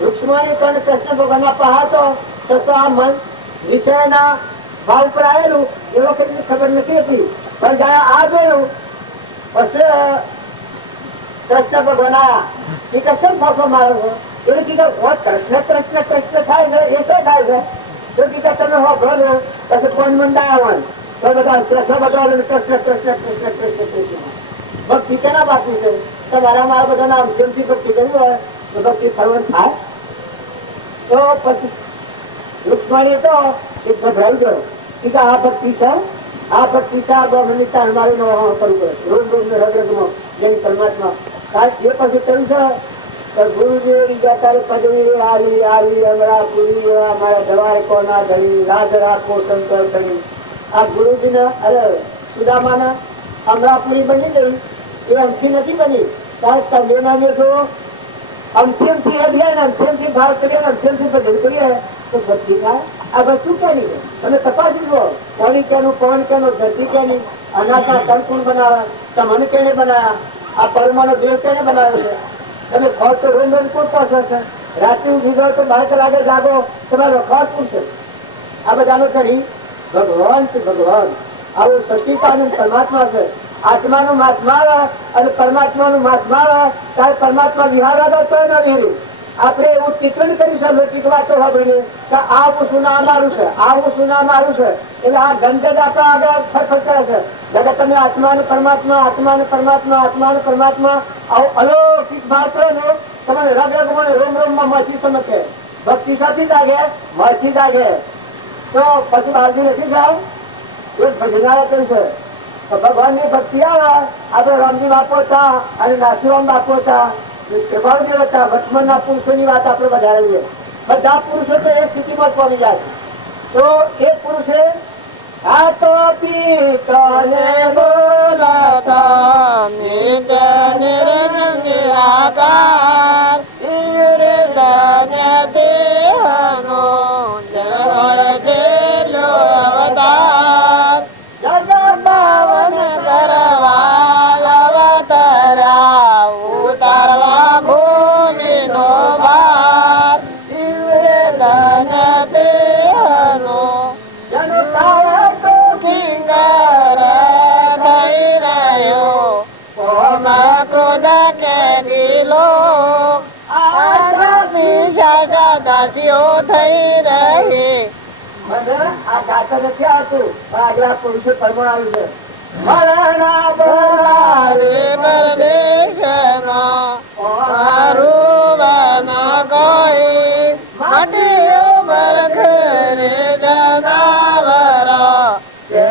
રૂક્ષ્મણી તો કૃષ્ણ ભગવાનના પહાતો તો આ મન વિષયના ભાવ ઉપર આવેલું એ વખત ખબર નથી હતી. પણ જયારે આ જોયું પછી કૃષ્ણ ભગવાન આયા એ કૃષ્ણ ફોફો મારો છો એટલે કીધું કૃષ્ણ કૃષ્ણ કૃષ્ણ થાય છે એ શું થાય છે તો કીધું તમે હો ભરો પછી કોણ મંદાયા હોય તો બધા કૃષ્ણ બધા કૃષ્ણ કૃષ્ણ કૃષ્ણ કૃષ્ણ કૃષ્ણ ભક્તિ કેના બાકી છે. તો મારા બધાના જેમથી ભક્તિ કરી હોય તો ભક્તિ ફરવાનું થાય. તો પછી રૂક્ષ્મણી તો એક ગભરાઈ ગયો કે આ ભક્તિ છે આ ભક્તિ છે આ ગૌરવની મારું કરવું પડે રોજ રોજ હૃદયમાં જેની પરમાત્મા એ પછી કહ્યું છે તો ગુરુજી બીજા તારે પદવી આવી આવી અમરાપુરી અમારા દવાઈ કોના ધણી રાજ રાખો શંકર ધણી. આ ગુરુજીને અરે સુદામાના અમરાપુરી બની ગઈ એ અમથી નથી બની. તારે તમે નામે જો અમથેમથી અભિયાન અમથેમથી ભાવ કરીએ અમથેમથી બદલ કરીએ તો ભક્તિ થાય. આ બધું કરી છે તમે તપાસી જુઓ પાણી કેનું પવન કેનું ધરતી કેની અનાજના તણ કોણ બનાવે તમને કેને બનાવ્યા આ પરમાણુ દેવ કેને બનાવ્યો છે. તમે ખાવ તો રોમ રોમ કોણ પહોંચો છે રાત્રિ ઉઠી જાઓ તો 12 કલાકે જાગો તમારો ખાસ પૂછશે. આ બધાનો કરી ભગવાન છે ભગવાન આવું સચિતાનંદ પરમાત્મા છે. આત્માનું મહાત્મા અને પરમાત્માનું મહાત્મા ત્યારે પરમાત્મા વિહારા તો ન રહી. આપણે એવું ચિંતન કરીશું લૌકિક વાતો સાંભળીને કે આવું સુના મારું છે આવું સુના મારું છે એટલે આ ગંધ જ આપણા આગળ ફટફટ કરે છે. જગત તમે આત્માનું પરમાત્મા આત્માનું પરમાત્મા આત્માનું પરમાત્મા આવું અલૌકિક ભાવ કરો ને તમારે રગ રગમાં રોમ રોમમાં મચી સમજે ભક્તિ સાથે જાગે મચી જાગે. તો પછી બાજુ નથી જાવ એક ભજનારા કહ્યું છે તો ભગવાનની ભક્તિ આવે આપણે રામજી બાપો હતા અને નાથુરામ બાપો હતા કૃપાળુજી હતા વર્તમાનના પુરુષોની વાત આપણે વધારીએ. બધા પુરુષો તો એ સ્થિતિમાં જ પડી જાય. તો એ પુરુષે આ તો પીતોને બોલાતા નિત્ય નિરાકાર નિર્ધન્ય દેહનો જય જેલો અવતાર જગ પાવન કરવા અવતાર્યા ઉતારવા ભૂમિનો ભાર નિર્ધન્ય દેહનો. જનતા સિંગર દાસીઓ થઈ રહી મને આ ગાતા નથી આવતું પણ આગલા પુરુષે પરમણ આવ્યું છે મરણા બોલારે પરદેશનો મારું કોઈ માટીઓ બરખરે જનાવરો જે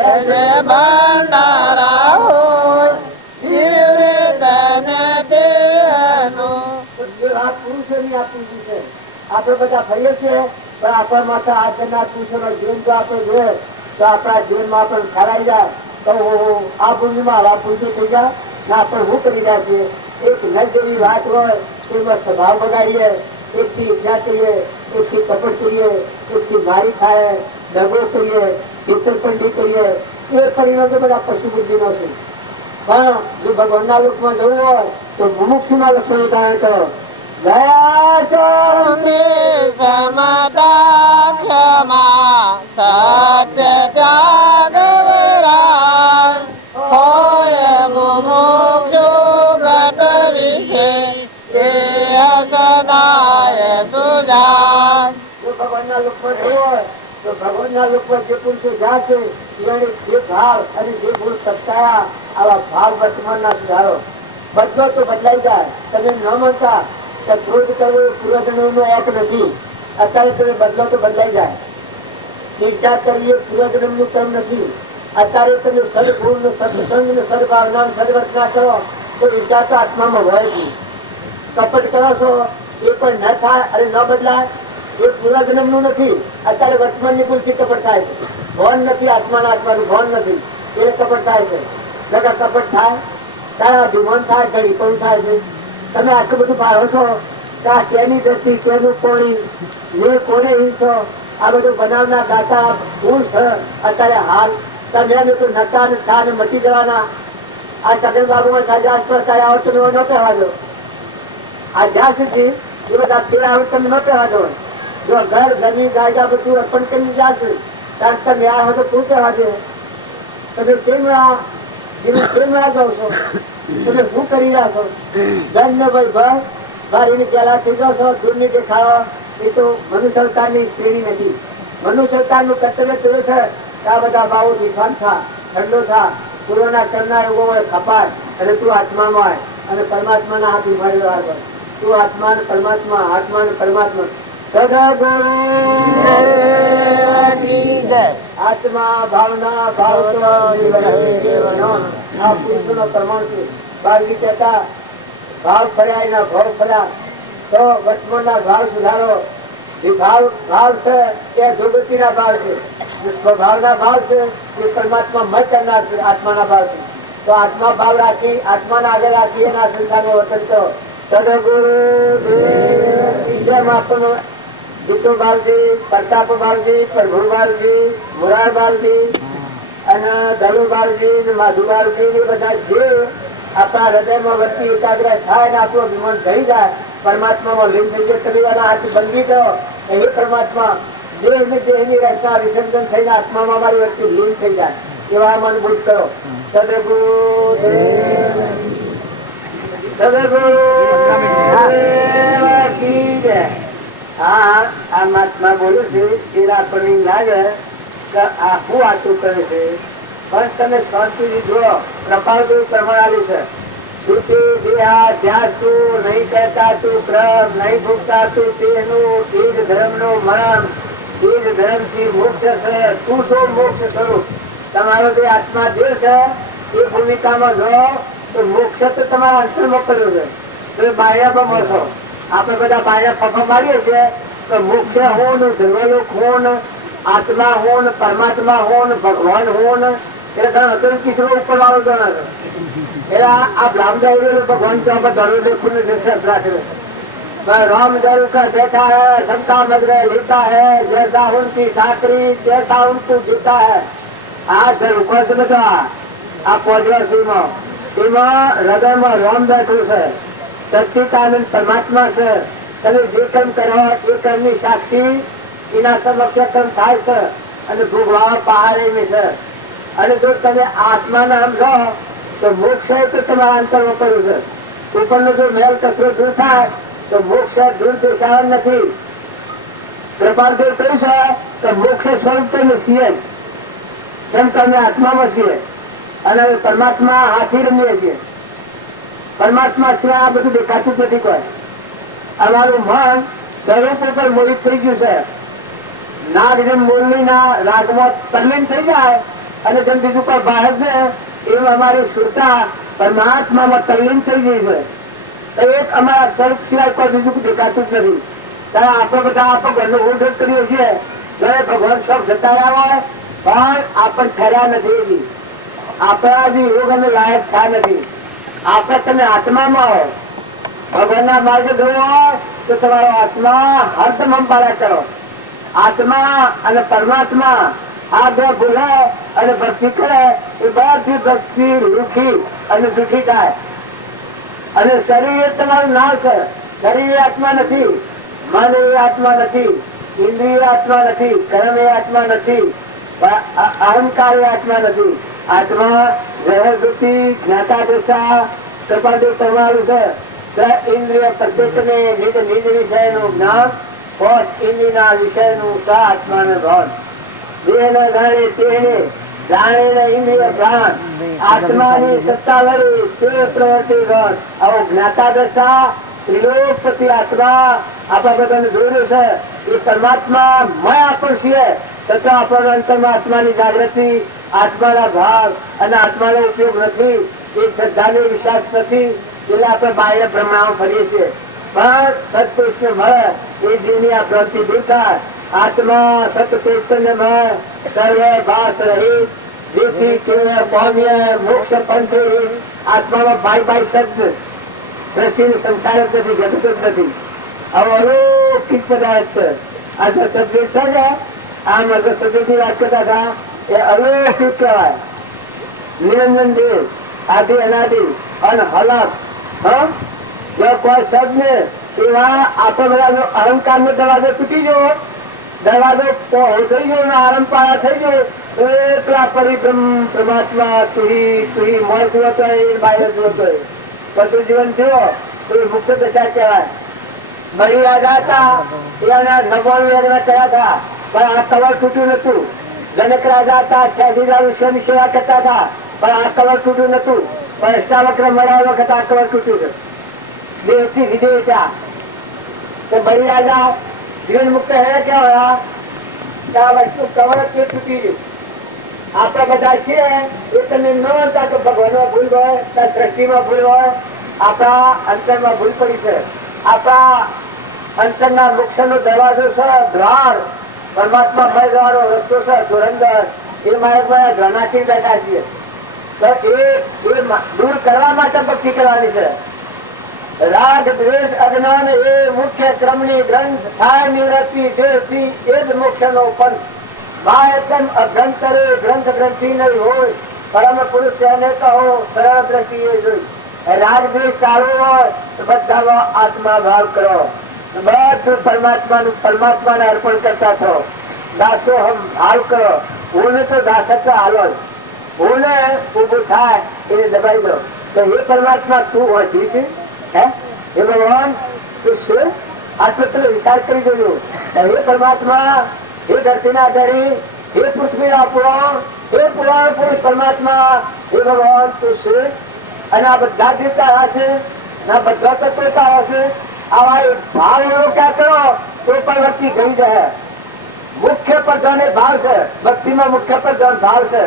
ભંડારા હોય જીવરે તને તેનું આ પુરુષોની આ પૂંજી છે. આપણે બધા ફરીએ છીએ પણ આપણા માટે આજના પુરુષોનો જીવન જો આપણે જોઈએ તો આપણા જીવનમાં આપણે ખરાઈ જાય તો આ પૂંજીમાં આવા પુરુષો થઈ જાય ને આપણે શું કરી રહ્યા છીએ એક ન જેવી વાત હોય એમાં સ્વભાવ બગાડીએ એકથી ઈચ્છા કરીએ એકથી કપટ કરીએ એકથી મારી થાય દગો કરીએ છેતરપિંડી કરીએ એ પરિણામ તો બધા પશુ બુદ્ધિનો છે. પણ જો ભગવાનના લોકમાં જવું હોય તો મુમુક્ષુના લક્ષણો ધારણ કરો. સમતા ક્ષમા સત્ય ત્યાગ વરાન હોય મુમુક્ષુ ઘટ વિશે તે સદાય સુજાન. જો ભગવાનના લોકમાં જવું હોય તો ભગવાનના લોકમાં જે પુરુષો જાશે એને જે ભાવ અને જે ગુણ સત્તાયા આવા ભાવ વર્તમાનના સુધારો. બદલો તો બદલાઈ જાય. તમે ન માનતા તો ક્રોધ કરવો એ પૂર્વજન્મનો એક નથી. અત્યારે તમે બદલો તો બદલાઈ જાય. ઈર્ષા કરવી એ પૂર્વજન્મનું કર્મ નથી. અત્યારે તમે સદગુણ સત્સંગ ને સદભાવના સદવર્તના કરો તો ઈર્ષા તો આત્મામાં હોય જ નહીં. કપટ કરો છો એ પણ ન થાય અને ન બદલાય એ પૂર્વજન્મનું નથી. અત્યારે વર્તમાનની ભૂલથી કપટ થાય છે. ભોન નથી આત્માના આત્માનું ભોન નથી એટલે કપટ થાય છે. જગત કપટ થાય ત્યારે અભિમાન થાય ઘડી પણ થાય છે. તમે આટલું બધું ભાવો છો કે આ કેની દ્રષ્ટિ કેનું કોણી ને કોને હિંસો આ બધું બનાવના દાતા ભૂલ છે. અત્યારે હાલ તમે એમ તો નકા ને થા ને મટી જવાના. આ સગન બાબુ અત્યારે અત્યારે આવો તમે ન કહેવા દો. આ જ્યાં સુધી એ બધા પેલા આવે તમે ન કહેવા દો. જો ઘર ઘરની ગાયગા બધું અર્પણ કરીને જશે ત્યારે તમે આ હોય તો શું કહેવા દે. તમે કેમ જાઓ છો તમે શું કરી રહ્યા છો. ધન ને ભાઈ ભાઈ બારીની પેલા થઈ જાઓ છો દૂરની દેખાડો એ તો મનુષ્ય અવતારની શ્રેણી નથી. મનુષ્ય અવતારનું કર્તવ્ય થયું છે કે આ બધા ભાવો નિશાન થા ઠંડો થા પૂર્વના કરનાર એવો હોય ખપાય અને તું આત્મામાં હોય અને પરમાત્માના હાથ ઉભારી વ્યવહાર કર. તું આત્મા ને પરમાત્મા આત્મા ને પરમાત્મા આત્મા ભાવના ભાવ આ પુરુષોનો પ્રમાણ છે. બાળજી કહેતા ભાવ ફર્યા એના ભાવ ફર્યા તો વર્તમાનના ભાવ સુધારો. એ ભાવ છે એ જોગતીના ભાવ છે. સ્વભાવના ભાવ છે એ પરમાત્મા મત કરનાર છે. આત્માના ભાવ છે તો આત્મા ભાવ રાખી આત્માના આગળ રાખી એના સંસારમાં વર્તન કરો. સદગુરુ જેમ આપણને જીતુ બાલજી પ્રતાપ બાલજી પ્રભુ બાલજી મુરાર બાલજી અને ધનુ બાલજી ને માધુ બાલજી ને બધા જે આપણા હૃદયમાં વચ્ચે એકાગ્ર થાય ને આપણું અભિમાન થઈ જાય પરમાત્મામાં લીન થઈ જાય. શરીરના હાથથી બંધી થયો એ પરમાત્મા દેહ ને દેહની રચના વિસર્જન થઈને આત્મામાં મારી વચ્ચે લીન થઈ જાય એવા મન બુદ્ધ કરો. સદગુરુ આ મહાત્મા બોલે છે એ આપણને લાગે કે આ શું વાતું કરે છે પણ તમે શાંતિથી જુઓ. કૃપાળદેવ પ્રમાણ છે નહીં કહેતા તું ક્રમ નહીં ભૂખતા તું તેનું એ જ ધર્મનું મરણ એ જ ધર્મથી મોક્ષ છે. તું શું મોક્ષ સ્વરૂપ તમારો જે આત્મા જે છે એ ભૂમિકામાં જો તો મોક્ષ તો તમારા અંતરમાં કર્યું છે. તમે બાયામાં મળશો. આપણે બધા બાયા ફફા મારીએ છીએ તો મુખ્ય હું ને ધર્મલોક હું આત્મા હું પરમાત્મા હું ભગવાન હું એટલે કિશોર ઉપર વાળો ગણા છે. એટલે આ બ્રાહ્મણ ભગવાન राम जरू का बैठा है सबका मगरे लेता है जैसा उनकी साकरी जैसा उनको जीता है. આ ઉપર બધા આ પોજવાસીમાં એમાં હૃદયમાં રામ બેઠું છે. સચ્ચિદાનંદ પરમાત્મા છે. તમે જે કર્મ કરવા એ કર્મની સાક્ષી એના સમક્ષ કર્મ થાય છે અને ભોગવા પહાડી છે. અને જો તમે આત્માને સમજો તો મોક્ષ તો તમારા અંતરમાં કર્યું છે. ઉપરનો જો મેલ કચરો દૂર થાય તો મોક્ષ દૂર દેખાવા નથી. કૃપાદેવ કહ્યું છે કે મુખ્ય સ્વરૂપ તમે છીએ જ. તેમ તમે આત્મામાં છીએ અને પરમાત્મા હાથી રમીએ છીએ. પરમાત્મા સિવાય આ બધું દેખાતું જ નથી કોઈ. અમારું મન સ્વરૂપ ઉપર મોહિત થઈ ગયું છે. નાગ જેમ મોરલીના રાગમાં તલ્લીન થઈ જાય અને જેમ બીજું કોઈ બહાર છે એવું અમારી સુરતા પરમાત્મામાં તલ્લીન થઈ ગઈ છે. એક અમારા સ્વરૂપ સિવાય કોઈ બીજું દેખાતું જ નથી. ત્યારે આપણે બધા આપણો ઘરનો ઉલ્લેખ કર્યો છે. જ્યારે ભગવાન સૌ જતા રહ્યા હોય પણ આપણે ઠર્યા નથી. આપણા જે યોગ અમે લાયક થયા નથી. આપણે તમે આત્મામાં હો, ભગવાનના માર્ગે જવું હોય તો તમારો આત્મા હરદમ સંભાળ્યા કરો. આત્મા અને પરમાત્મા આ બે ભૂલે અને ભક્તિ કરે એ બધી ભક્તિ રૂખી અને દુખી થાય. અને શરીર એ તમારું નામ છે. શરીર એ આત્મા નથી, મન એ આત્મા નથી, ઇન્દ્રિય આત્મા નથી, કર્મ એ આત્મા નથી, અહંકાર એ આત્મા નથી. આત્મા જહરવૃત્તિ જ્ઞાતા દશા કૃપાદેવ તમારું છે. ઇન્દ્રિય પ્રત્યેકને નિજ નિજ વિષયનું જ્ઞાન, કોષ ઇન્દ્રિયના વિષયનું સ આત્માને ભાન. દેહને જાણે તેને જાણે ઇન્દ્રિય જ્ઞાન, આત્માની સત્તા વળી તે પ્રવૃત્તિ ગણ. આવો જ્ઞાતા દશા ત્રિલોકપતિ આત્મા આપણા બધાને જોયેલું છે. એ પરમાત્મા મય આપણું છીએ છતાં આપણો અંતરમાં આત્માની જાગૃતિ, આત્માના ભાવ અને આત્માનો ઉપયોગ નથી. એ શ્રદ્ધાનો વિશ્વાસ નથી એટલે આપણે બાહ્ય ભ્રમણાઓ ફરીએ છીએ. પણ સત્પુરુષને મળે એ જીવની આ ભ્રાંતિ દૂર થાય. આત્મા સત ચૈતન્યમય સર્વે ભાસ રહિત, જેથી કે પામ્ય મોક્ષ પંથી. આત્મામાં બાય શબ્દ દ્રષ્ટિનું સંસાર જ નથી, જગત જ નથી. આવો અલૌકિક પદાર્થ છે. આ જે શબ્દ છે ને આ મગજ શબ્દની વાત કરતા હતા એ અલૌકિક કહેવાય. નિરંજન દેવ આદિ અનાદિ અનહલક. જો કોઈ શબ્દ ને એવા આપણે બધા અહંકાર નો દરવાજો તૂટી ગયો, દરવાજો થઈ ગયો ને આરંપાળા થઈ ગયો એટલા પરિબ્રહ્મ પરમાત્મા તુહી મોર જોતો એ બાહ્ય જોતો પશુ જીવન થયો તો એ મુક્ત દશા કહેવાય. બળી રાજા હતા એના નવાણું યજ્ઞ કર્યા હતા પણ આ કવર તૂટ્યું નતું. જનક રાજા હતા 88,000 વિશ્વની સેવા કરતા હતા પણ આ કવર તૂટ્યું નતું. પણ અષ્ટાવક્ર મળ્યા વખત આ કવર તૂટ્યું છે. દેવથી વિજય તો બળી રાજા જીવન મુક્ત હે ક્યાં આ વસ્તુ કવર કે તૂટી ગયું. આપણે બધા છીએ એ તમે ન માનતા તો ભગવાનમાં ભૂલ હોય, સૃષ્ટિમાં ભૂલ હોય, આપણા અંતરમાં ભૂલ પડી છે. આપણા અંતરના મોક્ષ નો દરવાજો છે, દ્વાર પરમાત્મા મય જવાનો રસ્તો છે, ધુરંધર એ માર્ગમાં ઘણાથી બેઠા છીએ. તો એ દૂર કરવા માટે ભક્તિ કરવાની છે. રાગ દ્વેષ અજ્ઞાન એ મુખ્ય ક્રમની ગ્રંથ થાય નિવૃત્તિ જેથી એ જ મોક્ષ નો પંથ. એકદમ અભ્યંતરે ગ્રંથ ગ્રંથિ નહીં હોય પરમ પુરુષ તેને કહો સરળ દ્રષ્ટિ એ જોઈ. રાગ દ્વેષ કાઢવો હોય તો બધા આત્મા ભાવ કરો, બધું પરમાત્માને અર્પણ કરતા થો. દાસો હમ ભાવ કરો. હું તો દાસ હાલો હું ને ઉભું થાય એને દબાઈ દો તો એ પરમાત્મા તું વાંચી છે હે એ ભગવાન તું છે. આટલો તમે વિચાર કરી જોયું. એ પરમાત્મા हे धरतीना धरी, हे पृथ्वीना पुराण, हे पुराण पुरुष परमात्मा, हे भगवान તું છે. અને આ બધા જીવતા હશે ના બધા તત્વતા હશે. આવા ભાવ એવો ક્યાં કરો તો પણ વ્યક્તિ ગઈ જાય. મુખ્ય પ્રધાન એ ભાવ છે. ભક્તિમાં મુખ્ય પ્રધાન ભાવ છે.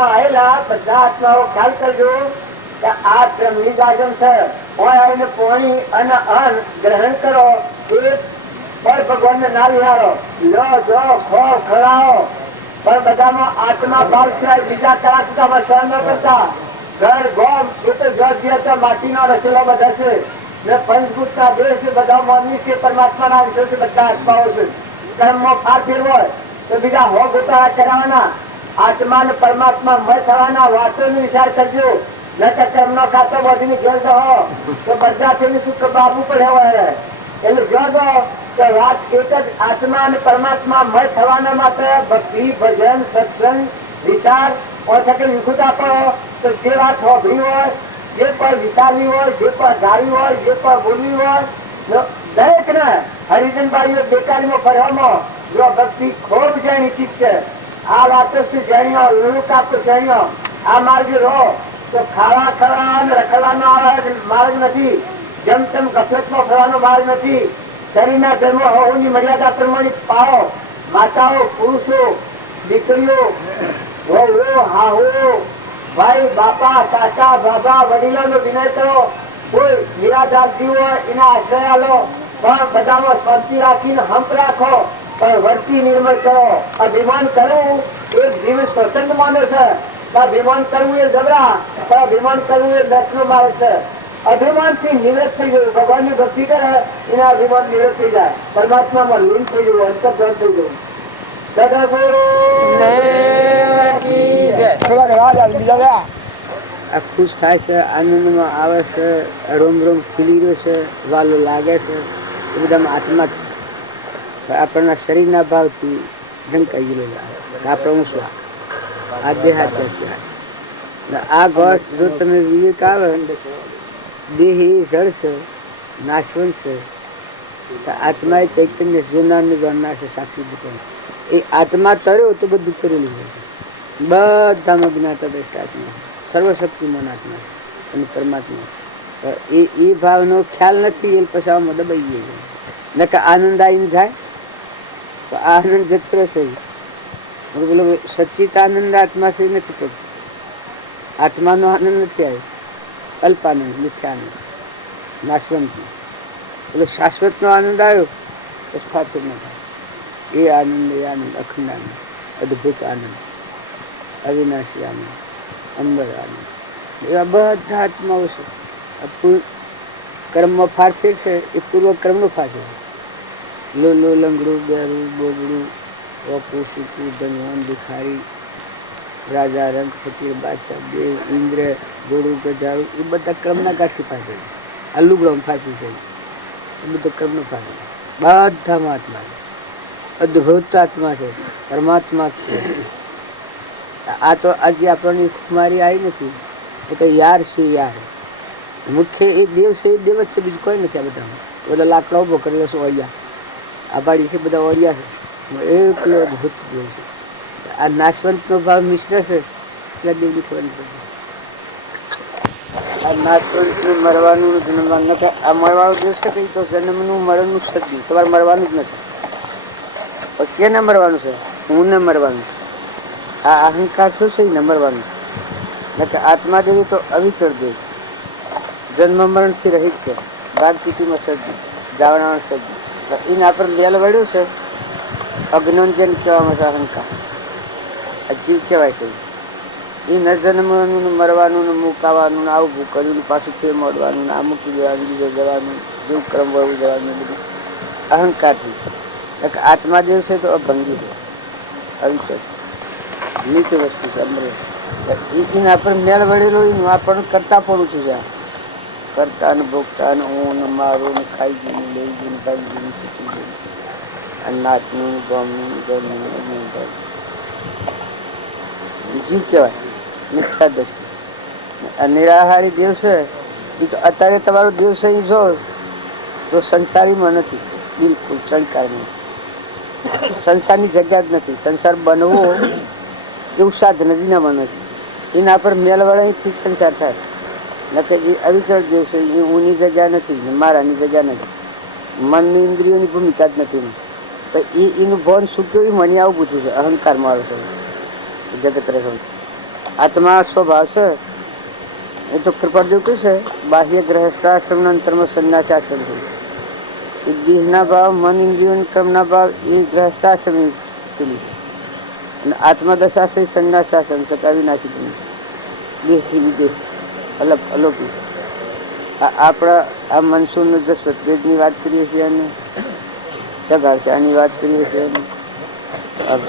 આશ્રમમાં આવેલા બધા આત્માઓ ખ્યાલ કરજો કે આ બ્રહ્મની જ આશ્રમ છે. આવીને પોણી અને અન્ન ગ્રહણ કરો, એ પણ ભગવાન ને ના વિહારો, લો જો ખો ખવડાવો, પણ બધામાં આત્મા ભાવ સિવાય બીજા કલાકમાં સહન ન કરતા. ઘર ગોમ એ તો જો માટીના રસોડા બધા છે ને પંચભૂતના દેહ છે, બધા માનવી છે, પરમાત્માના અંશો છે, બધા આત્માઓ છે. કર્મમાં ફાર ફેરવો હોય તો બીજા હો ગોટાળા કરાવવાના, આત્મા ને પરમાત્મા મય થવાના વાતો નો વિચાર કરજો. ન તો કર્મ નો ખાતો બધીને ઘેર જહો તો બધા તેની સુખ બાબુ પડે હોય. એટલે જોજો કે વાત એક જ આત્મા અને પરમાત્મા મય થવાના માટે ભક્તિ, ભજન, સત્સંગ, વિચાર ઓછકે વિખુદ આપો. તો જે વાત હોભળી હોય, જે પણ વિચારવી હોય, જે પણ ધારવી હોય, જે પણ બોલવી હોય, દરેક ને હરિજનભાઈઓ બેકારીમાં ફરવામાં જો ભક્તિ ખૂબ જાણીતી છે. આ વાતો શું જાણ્યો, લોહી કાપતો જાણ્યો, આ માર્ગે રહો તો ખાવા ખાવા રખડવાનો માર્ગ નથી. જેમ તેમ ગફલતમાં ફરવાનો માર્ગ નથી. શરીરના ધર્મ હોવાની મર્યાદા પ્રમાણે પાળો. માતાઓ, પુરુષો, દીકરીઓ, વહુઓ, હાહુઓ, ભાઈ, બાપા, કાકા, બાબા, વડીલો નો વિનય કરો. કોઈ નિરાધારજી હોય એના આશ્રય લો, પણ બધામાં શાંતિ રાખીને હંપ રાખો, પણ વર્તી નિર્મળ કરો. અભિમાન કરવું એ જીવ સ્વસંગ માને છે. અભિમાન કરવું એ જબરા, પણ અભિમાન કરવું એ દર્શ નો માર્ગ છે. અભિમાન થી નિવૃત્ત થઈ ગયું, ભગવાન ની ભક્તિ કરે એના અભિમાન નિવૃત્ત થઈ જાય, પરમાત્મામાં લીન થઈ જવું, અંતર્ધ્યાન થઈ જવું. ખુશ થાય છે, આનંદમાં આવે છે, રોમ રોમ ખીલી રહ્યો છે, વાલો લાગે છે, એ બધામાં આત્મા જ છે. આપણના શરીરના ભાવથી ઢંકાઈ ગયેલો આપણું શું આ દેહાત્ય છે. આ ગોઠ જો તમે વિવેક આવે, દેહ એ જળ છે, નાશવંત છે, આત્મા એ ચૈતન્ય જોનારને જોનાર છે, સાચી દુકાન. એ આત્મા તર્યો તો બધું તરેલું છે. બધામાં જ્ઞાતા દ્રષ્ટા આત્મા, સર્વશક્તિમાન આત્મા અને પરમાત્મા. એ ભાવનો ખ્યાલ નથી, એ પછી આમાં દબાઈ ગયો છે. ન કે આનંદ આવીને જાય તો આનંદ જતો રહેશે. બોલો સચિત આનંદ આત્મા છે નથી પડતો. આત્માનો આનંદ નથી આવ્યો, અલ્પાનંદ, મિથ્યાનંદ, નાશવંત. પેલો શાશ્વત નો આનંદ આવ્યો તો સ્થાપિત ન થાય. એ આનંદ, એ આનંદ, અખંડ આનંદ, અદભુત આનંદ, અવિનાશી આનંદ, અંબર આનંદ, એવા બધા આત્માઓ છે. કર્મમાં ફારફેર છે એ પૂર્વ કર્મનો ફારફેર. લોલો, લંગડું, બેરું, બોગડું, ઓપું, સૂકું, ધનવાન, ભિખારી, રાજા, રંગ, ફકીર, બાદશાહ, બે, ઇન્દ્ર, ઘોડું, ગજારું, એ બધા કર્મના કાઠી ફાફે. આ લુગડો ફાફી છે, એ બધો કર્મનો ફાફે. બધામાં આત્મા છે, અદભુત આત્મા છે, પરમાત્મા છે. આ તો આજે આપણને ખુમારી આવી નથી, એ તો યાર છે. યાર મુખ્ય એ દેવ છે, એ દેવ જ છે, બીજું કોઈ નથી. આ બધામાં બધા લાકડા ઉભો કરેલો છે, ઓળિયા આબાડી છે, બધા ઓળિયા છે. એકલો અદભુત દેવ છે. આ નાશવંત નો ભાવ મિશ્ર છે એટલે દેવની ખબર નથી પડતી. આ નાશવંત નું મરવાનું જન્મવાનું નથી. આ મરવાનું દેવ છે કે તો જન્મનું મરણનું સદું, તમારે મરવાનું જ નથી. કેને મરવાનું છે? હું ને મરવાનું. આ અહંકાર શું છે ને મરવાનું નથી. આત્મા દેવી તો અવિચળ દેવ, જન્મ મરણ થી રહિત છે. ભાગ ચીટીમાં સજ્જુ, જાવણામાં સજ્જુ. એના પર બેલ વળ્યું છે અજ્ઞાન કહેવામાં છે. અહંકાર જીવ કહેવાય છે. એ ન જન્મવાનું, મરવાનું, મુકાવાનું, આવું કર્યું, પાછું ફેર મળવાનું, આ મૂકી દેવાનું, બીજે જવાનું, જેવું ક્રમ વળવું જવાનું, બધું અહંકારથી. આત્મા દેવ છે તો અભંગી છે, અવિચળ, નીચે વસ્તુ છે. એના પર મેળ વળેલો એનું આપણને કરતા પડું છું. જ્યાં કરતા ને ભોગતા ને હું ને મારું ને ખાઈ ગયું, લઈ ગયું, ભાઈ ગયું, શીખી ગયું, નાચનું, ગમનું, ગમનું, જીવ કહેવાય મિથ્યા દ્રષ્ટિ. નિરાહારી દેવ છે એ તો અત્યારે તમારો દેવ છે એ જો તો સંસારીમાં નથી, બિલકુલ ચણકારમાં. સંસારની જગ્યા જ નથી. સંસાર બનવો એવું સાધન જ એનામાં નથી. એના પર મેલ વળાથી સંસાર થાય. નકર એ અવિચળ દેવ છે, એ ઊની જગ્યા નથી, મારાની જગ્યા નથી, મનની ઇન્દ્રિયોની ભૂમિકા જ નથી. તો એનું ભવન શું કેવું મને આવું પૂછ્યું છે. અહંકાર મારો છે, જગત રહે. આત્મા સ્વભાવ છે એ તો કૃપાદેવ કહ્યું છે બાહ્ય ગ્રહસ્થાશ્રમ અંતરમાં સંન્યાસાશ્રમ છે. એ દેહના ભાવ મન ઇન્દ્રિયો કર્મના ભાવ એ ગ્રહસ્થાશ્રમ પેલી છે અને આત્મદશા છે સંન્યાસાશ્રમ છે અવિનાશી બની દેહથી વિદેહ અલગ અલૌકિક. આપણા આ મનસૂન જસવતની વાત કરીએ છીએ અને સગારસાની વાત કરીએ છીએ અને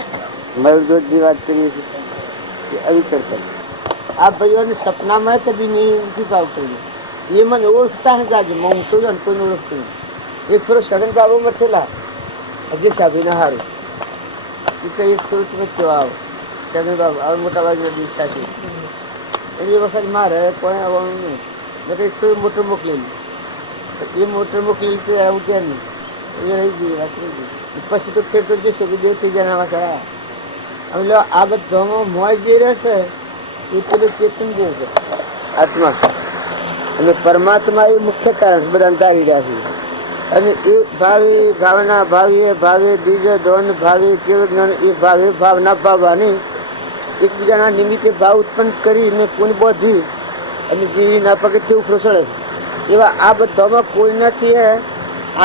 મયુરધ્વજની વાત કરીએ છીએ અવિચર કરે. આ ભાઈઓને સપનામાં કદી મેં નથી ભાવ કર્યું. એ મને ઓળખતા હતા આજે હું તો કોઈને ઓળખતો નહીં. એક થોડો સગન બાબુ મથેલા અજય સાહેબના હારું એ કઈ એક થોડું તમે કેવા આવો સગન બાબુ હવે મોટા બાજુના દીક્ષા છે એટલે એ વખત મારે કોઈ આવવાનું નહીં. મેં તો એક થોડું મોટર મોકલેલું એ મોટર મોકલેલી તો આવું ત્યાં નહીં એ રહી ગઈ વાત રહી ગઈ. પછી તો ખેડતો જશો કે દેવ થઈ જાય કયા અમે આ બધામાં મોય જે રહેશે એ પેલું ચેતન જે છે આત્મા અને પરમાત્મા એ મુખ્ય કારણ બધા તારી રહ્યા છે. અને એ ભાવે ભાવના ભાવીએ ભાવે દ્વિજ દોન ભાવે કેવ જ્ઞાન એ ભાવે ભાવના ભાવવાની એકબીજાના નિમિત્તે ભાવ ઉત્પન્ન કરીને કોઈને બોધી અને જીવીના પગથથી ઉખડો ચડે એવા આ બધામાં કોઈ નથી.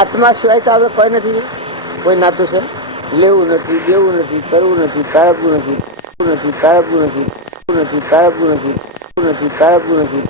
આત્મા સિવાય તો આપણે કોઈ નથી. કોઈ નાતું છે લેવું નથી દેવું નથી કરવું નથી તારવવું નથી તારવવું નથી તારવવું નથી તારવવું નથી તારવવું નથી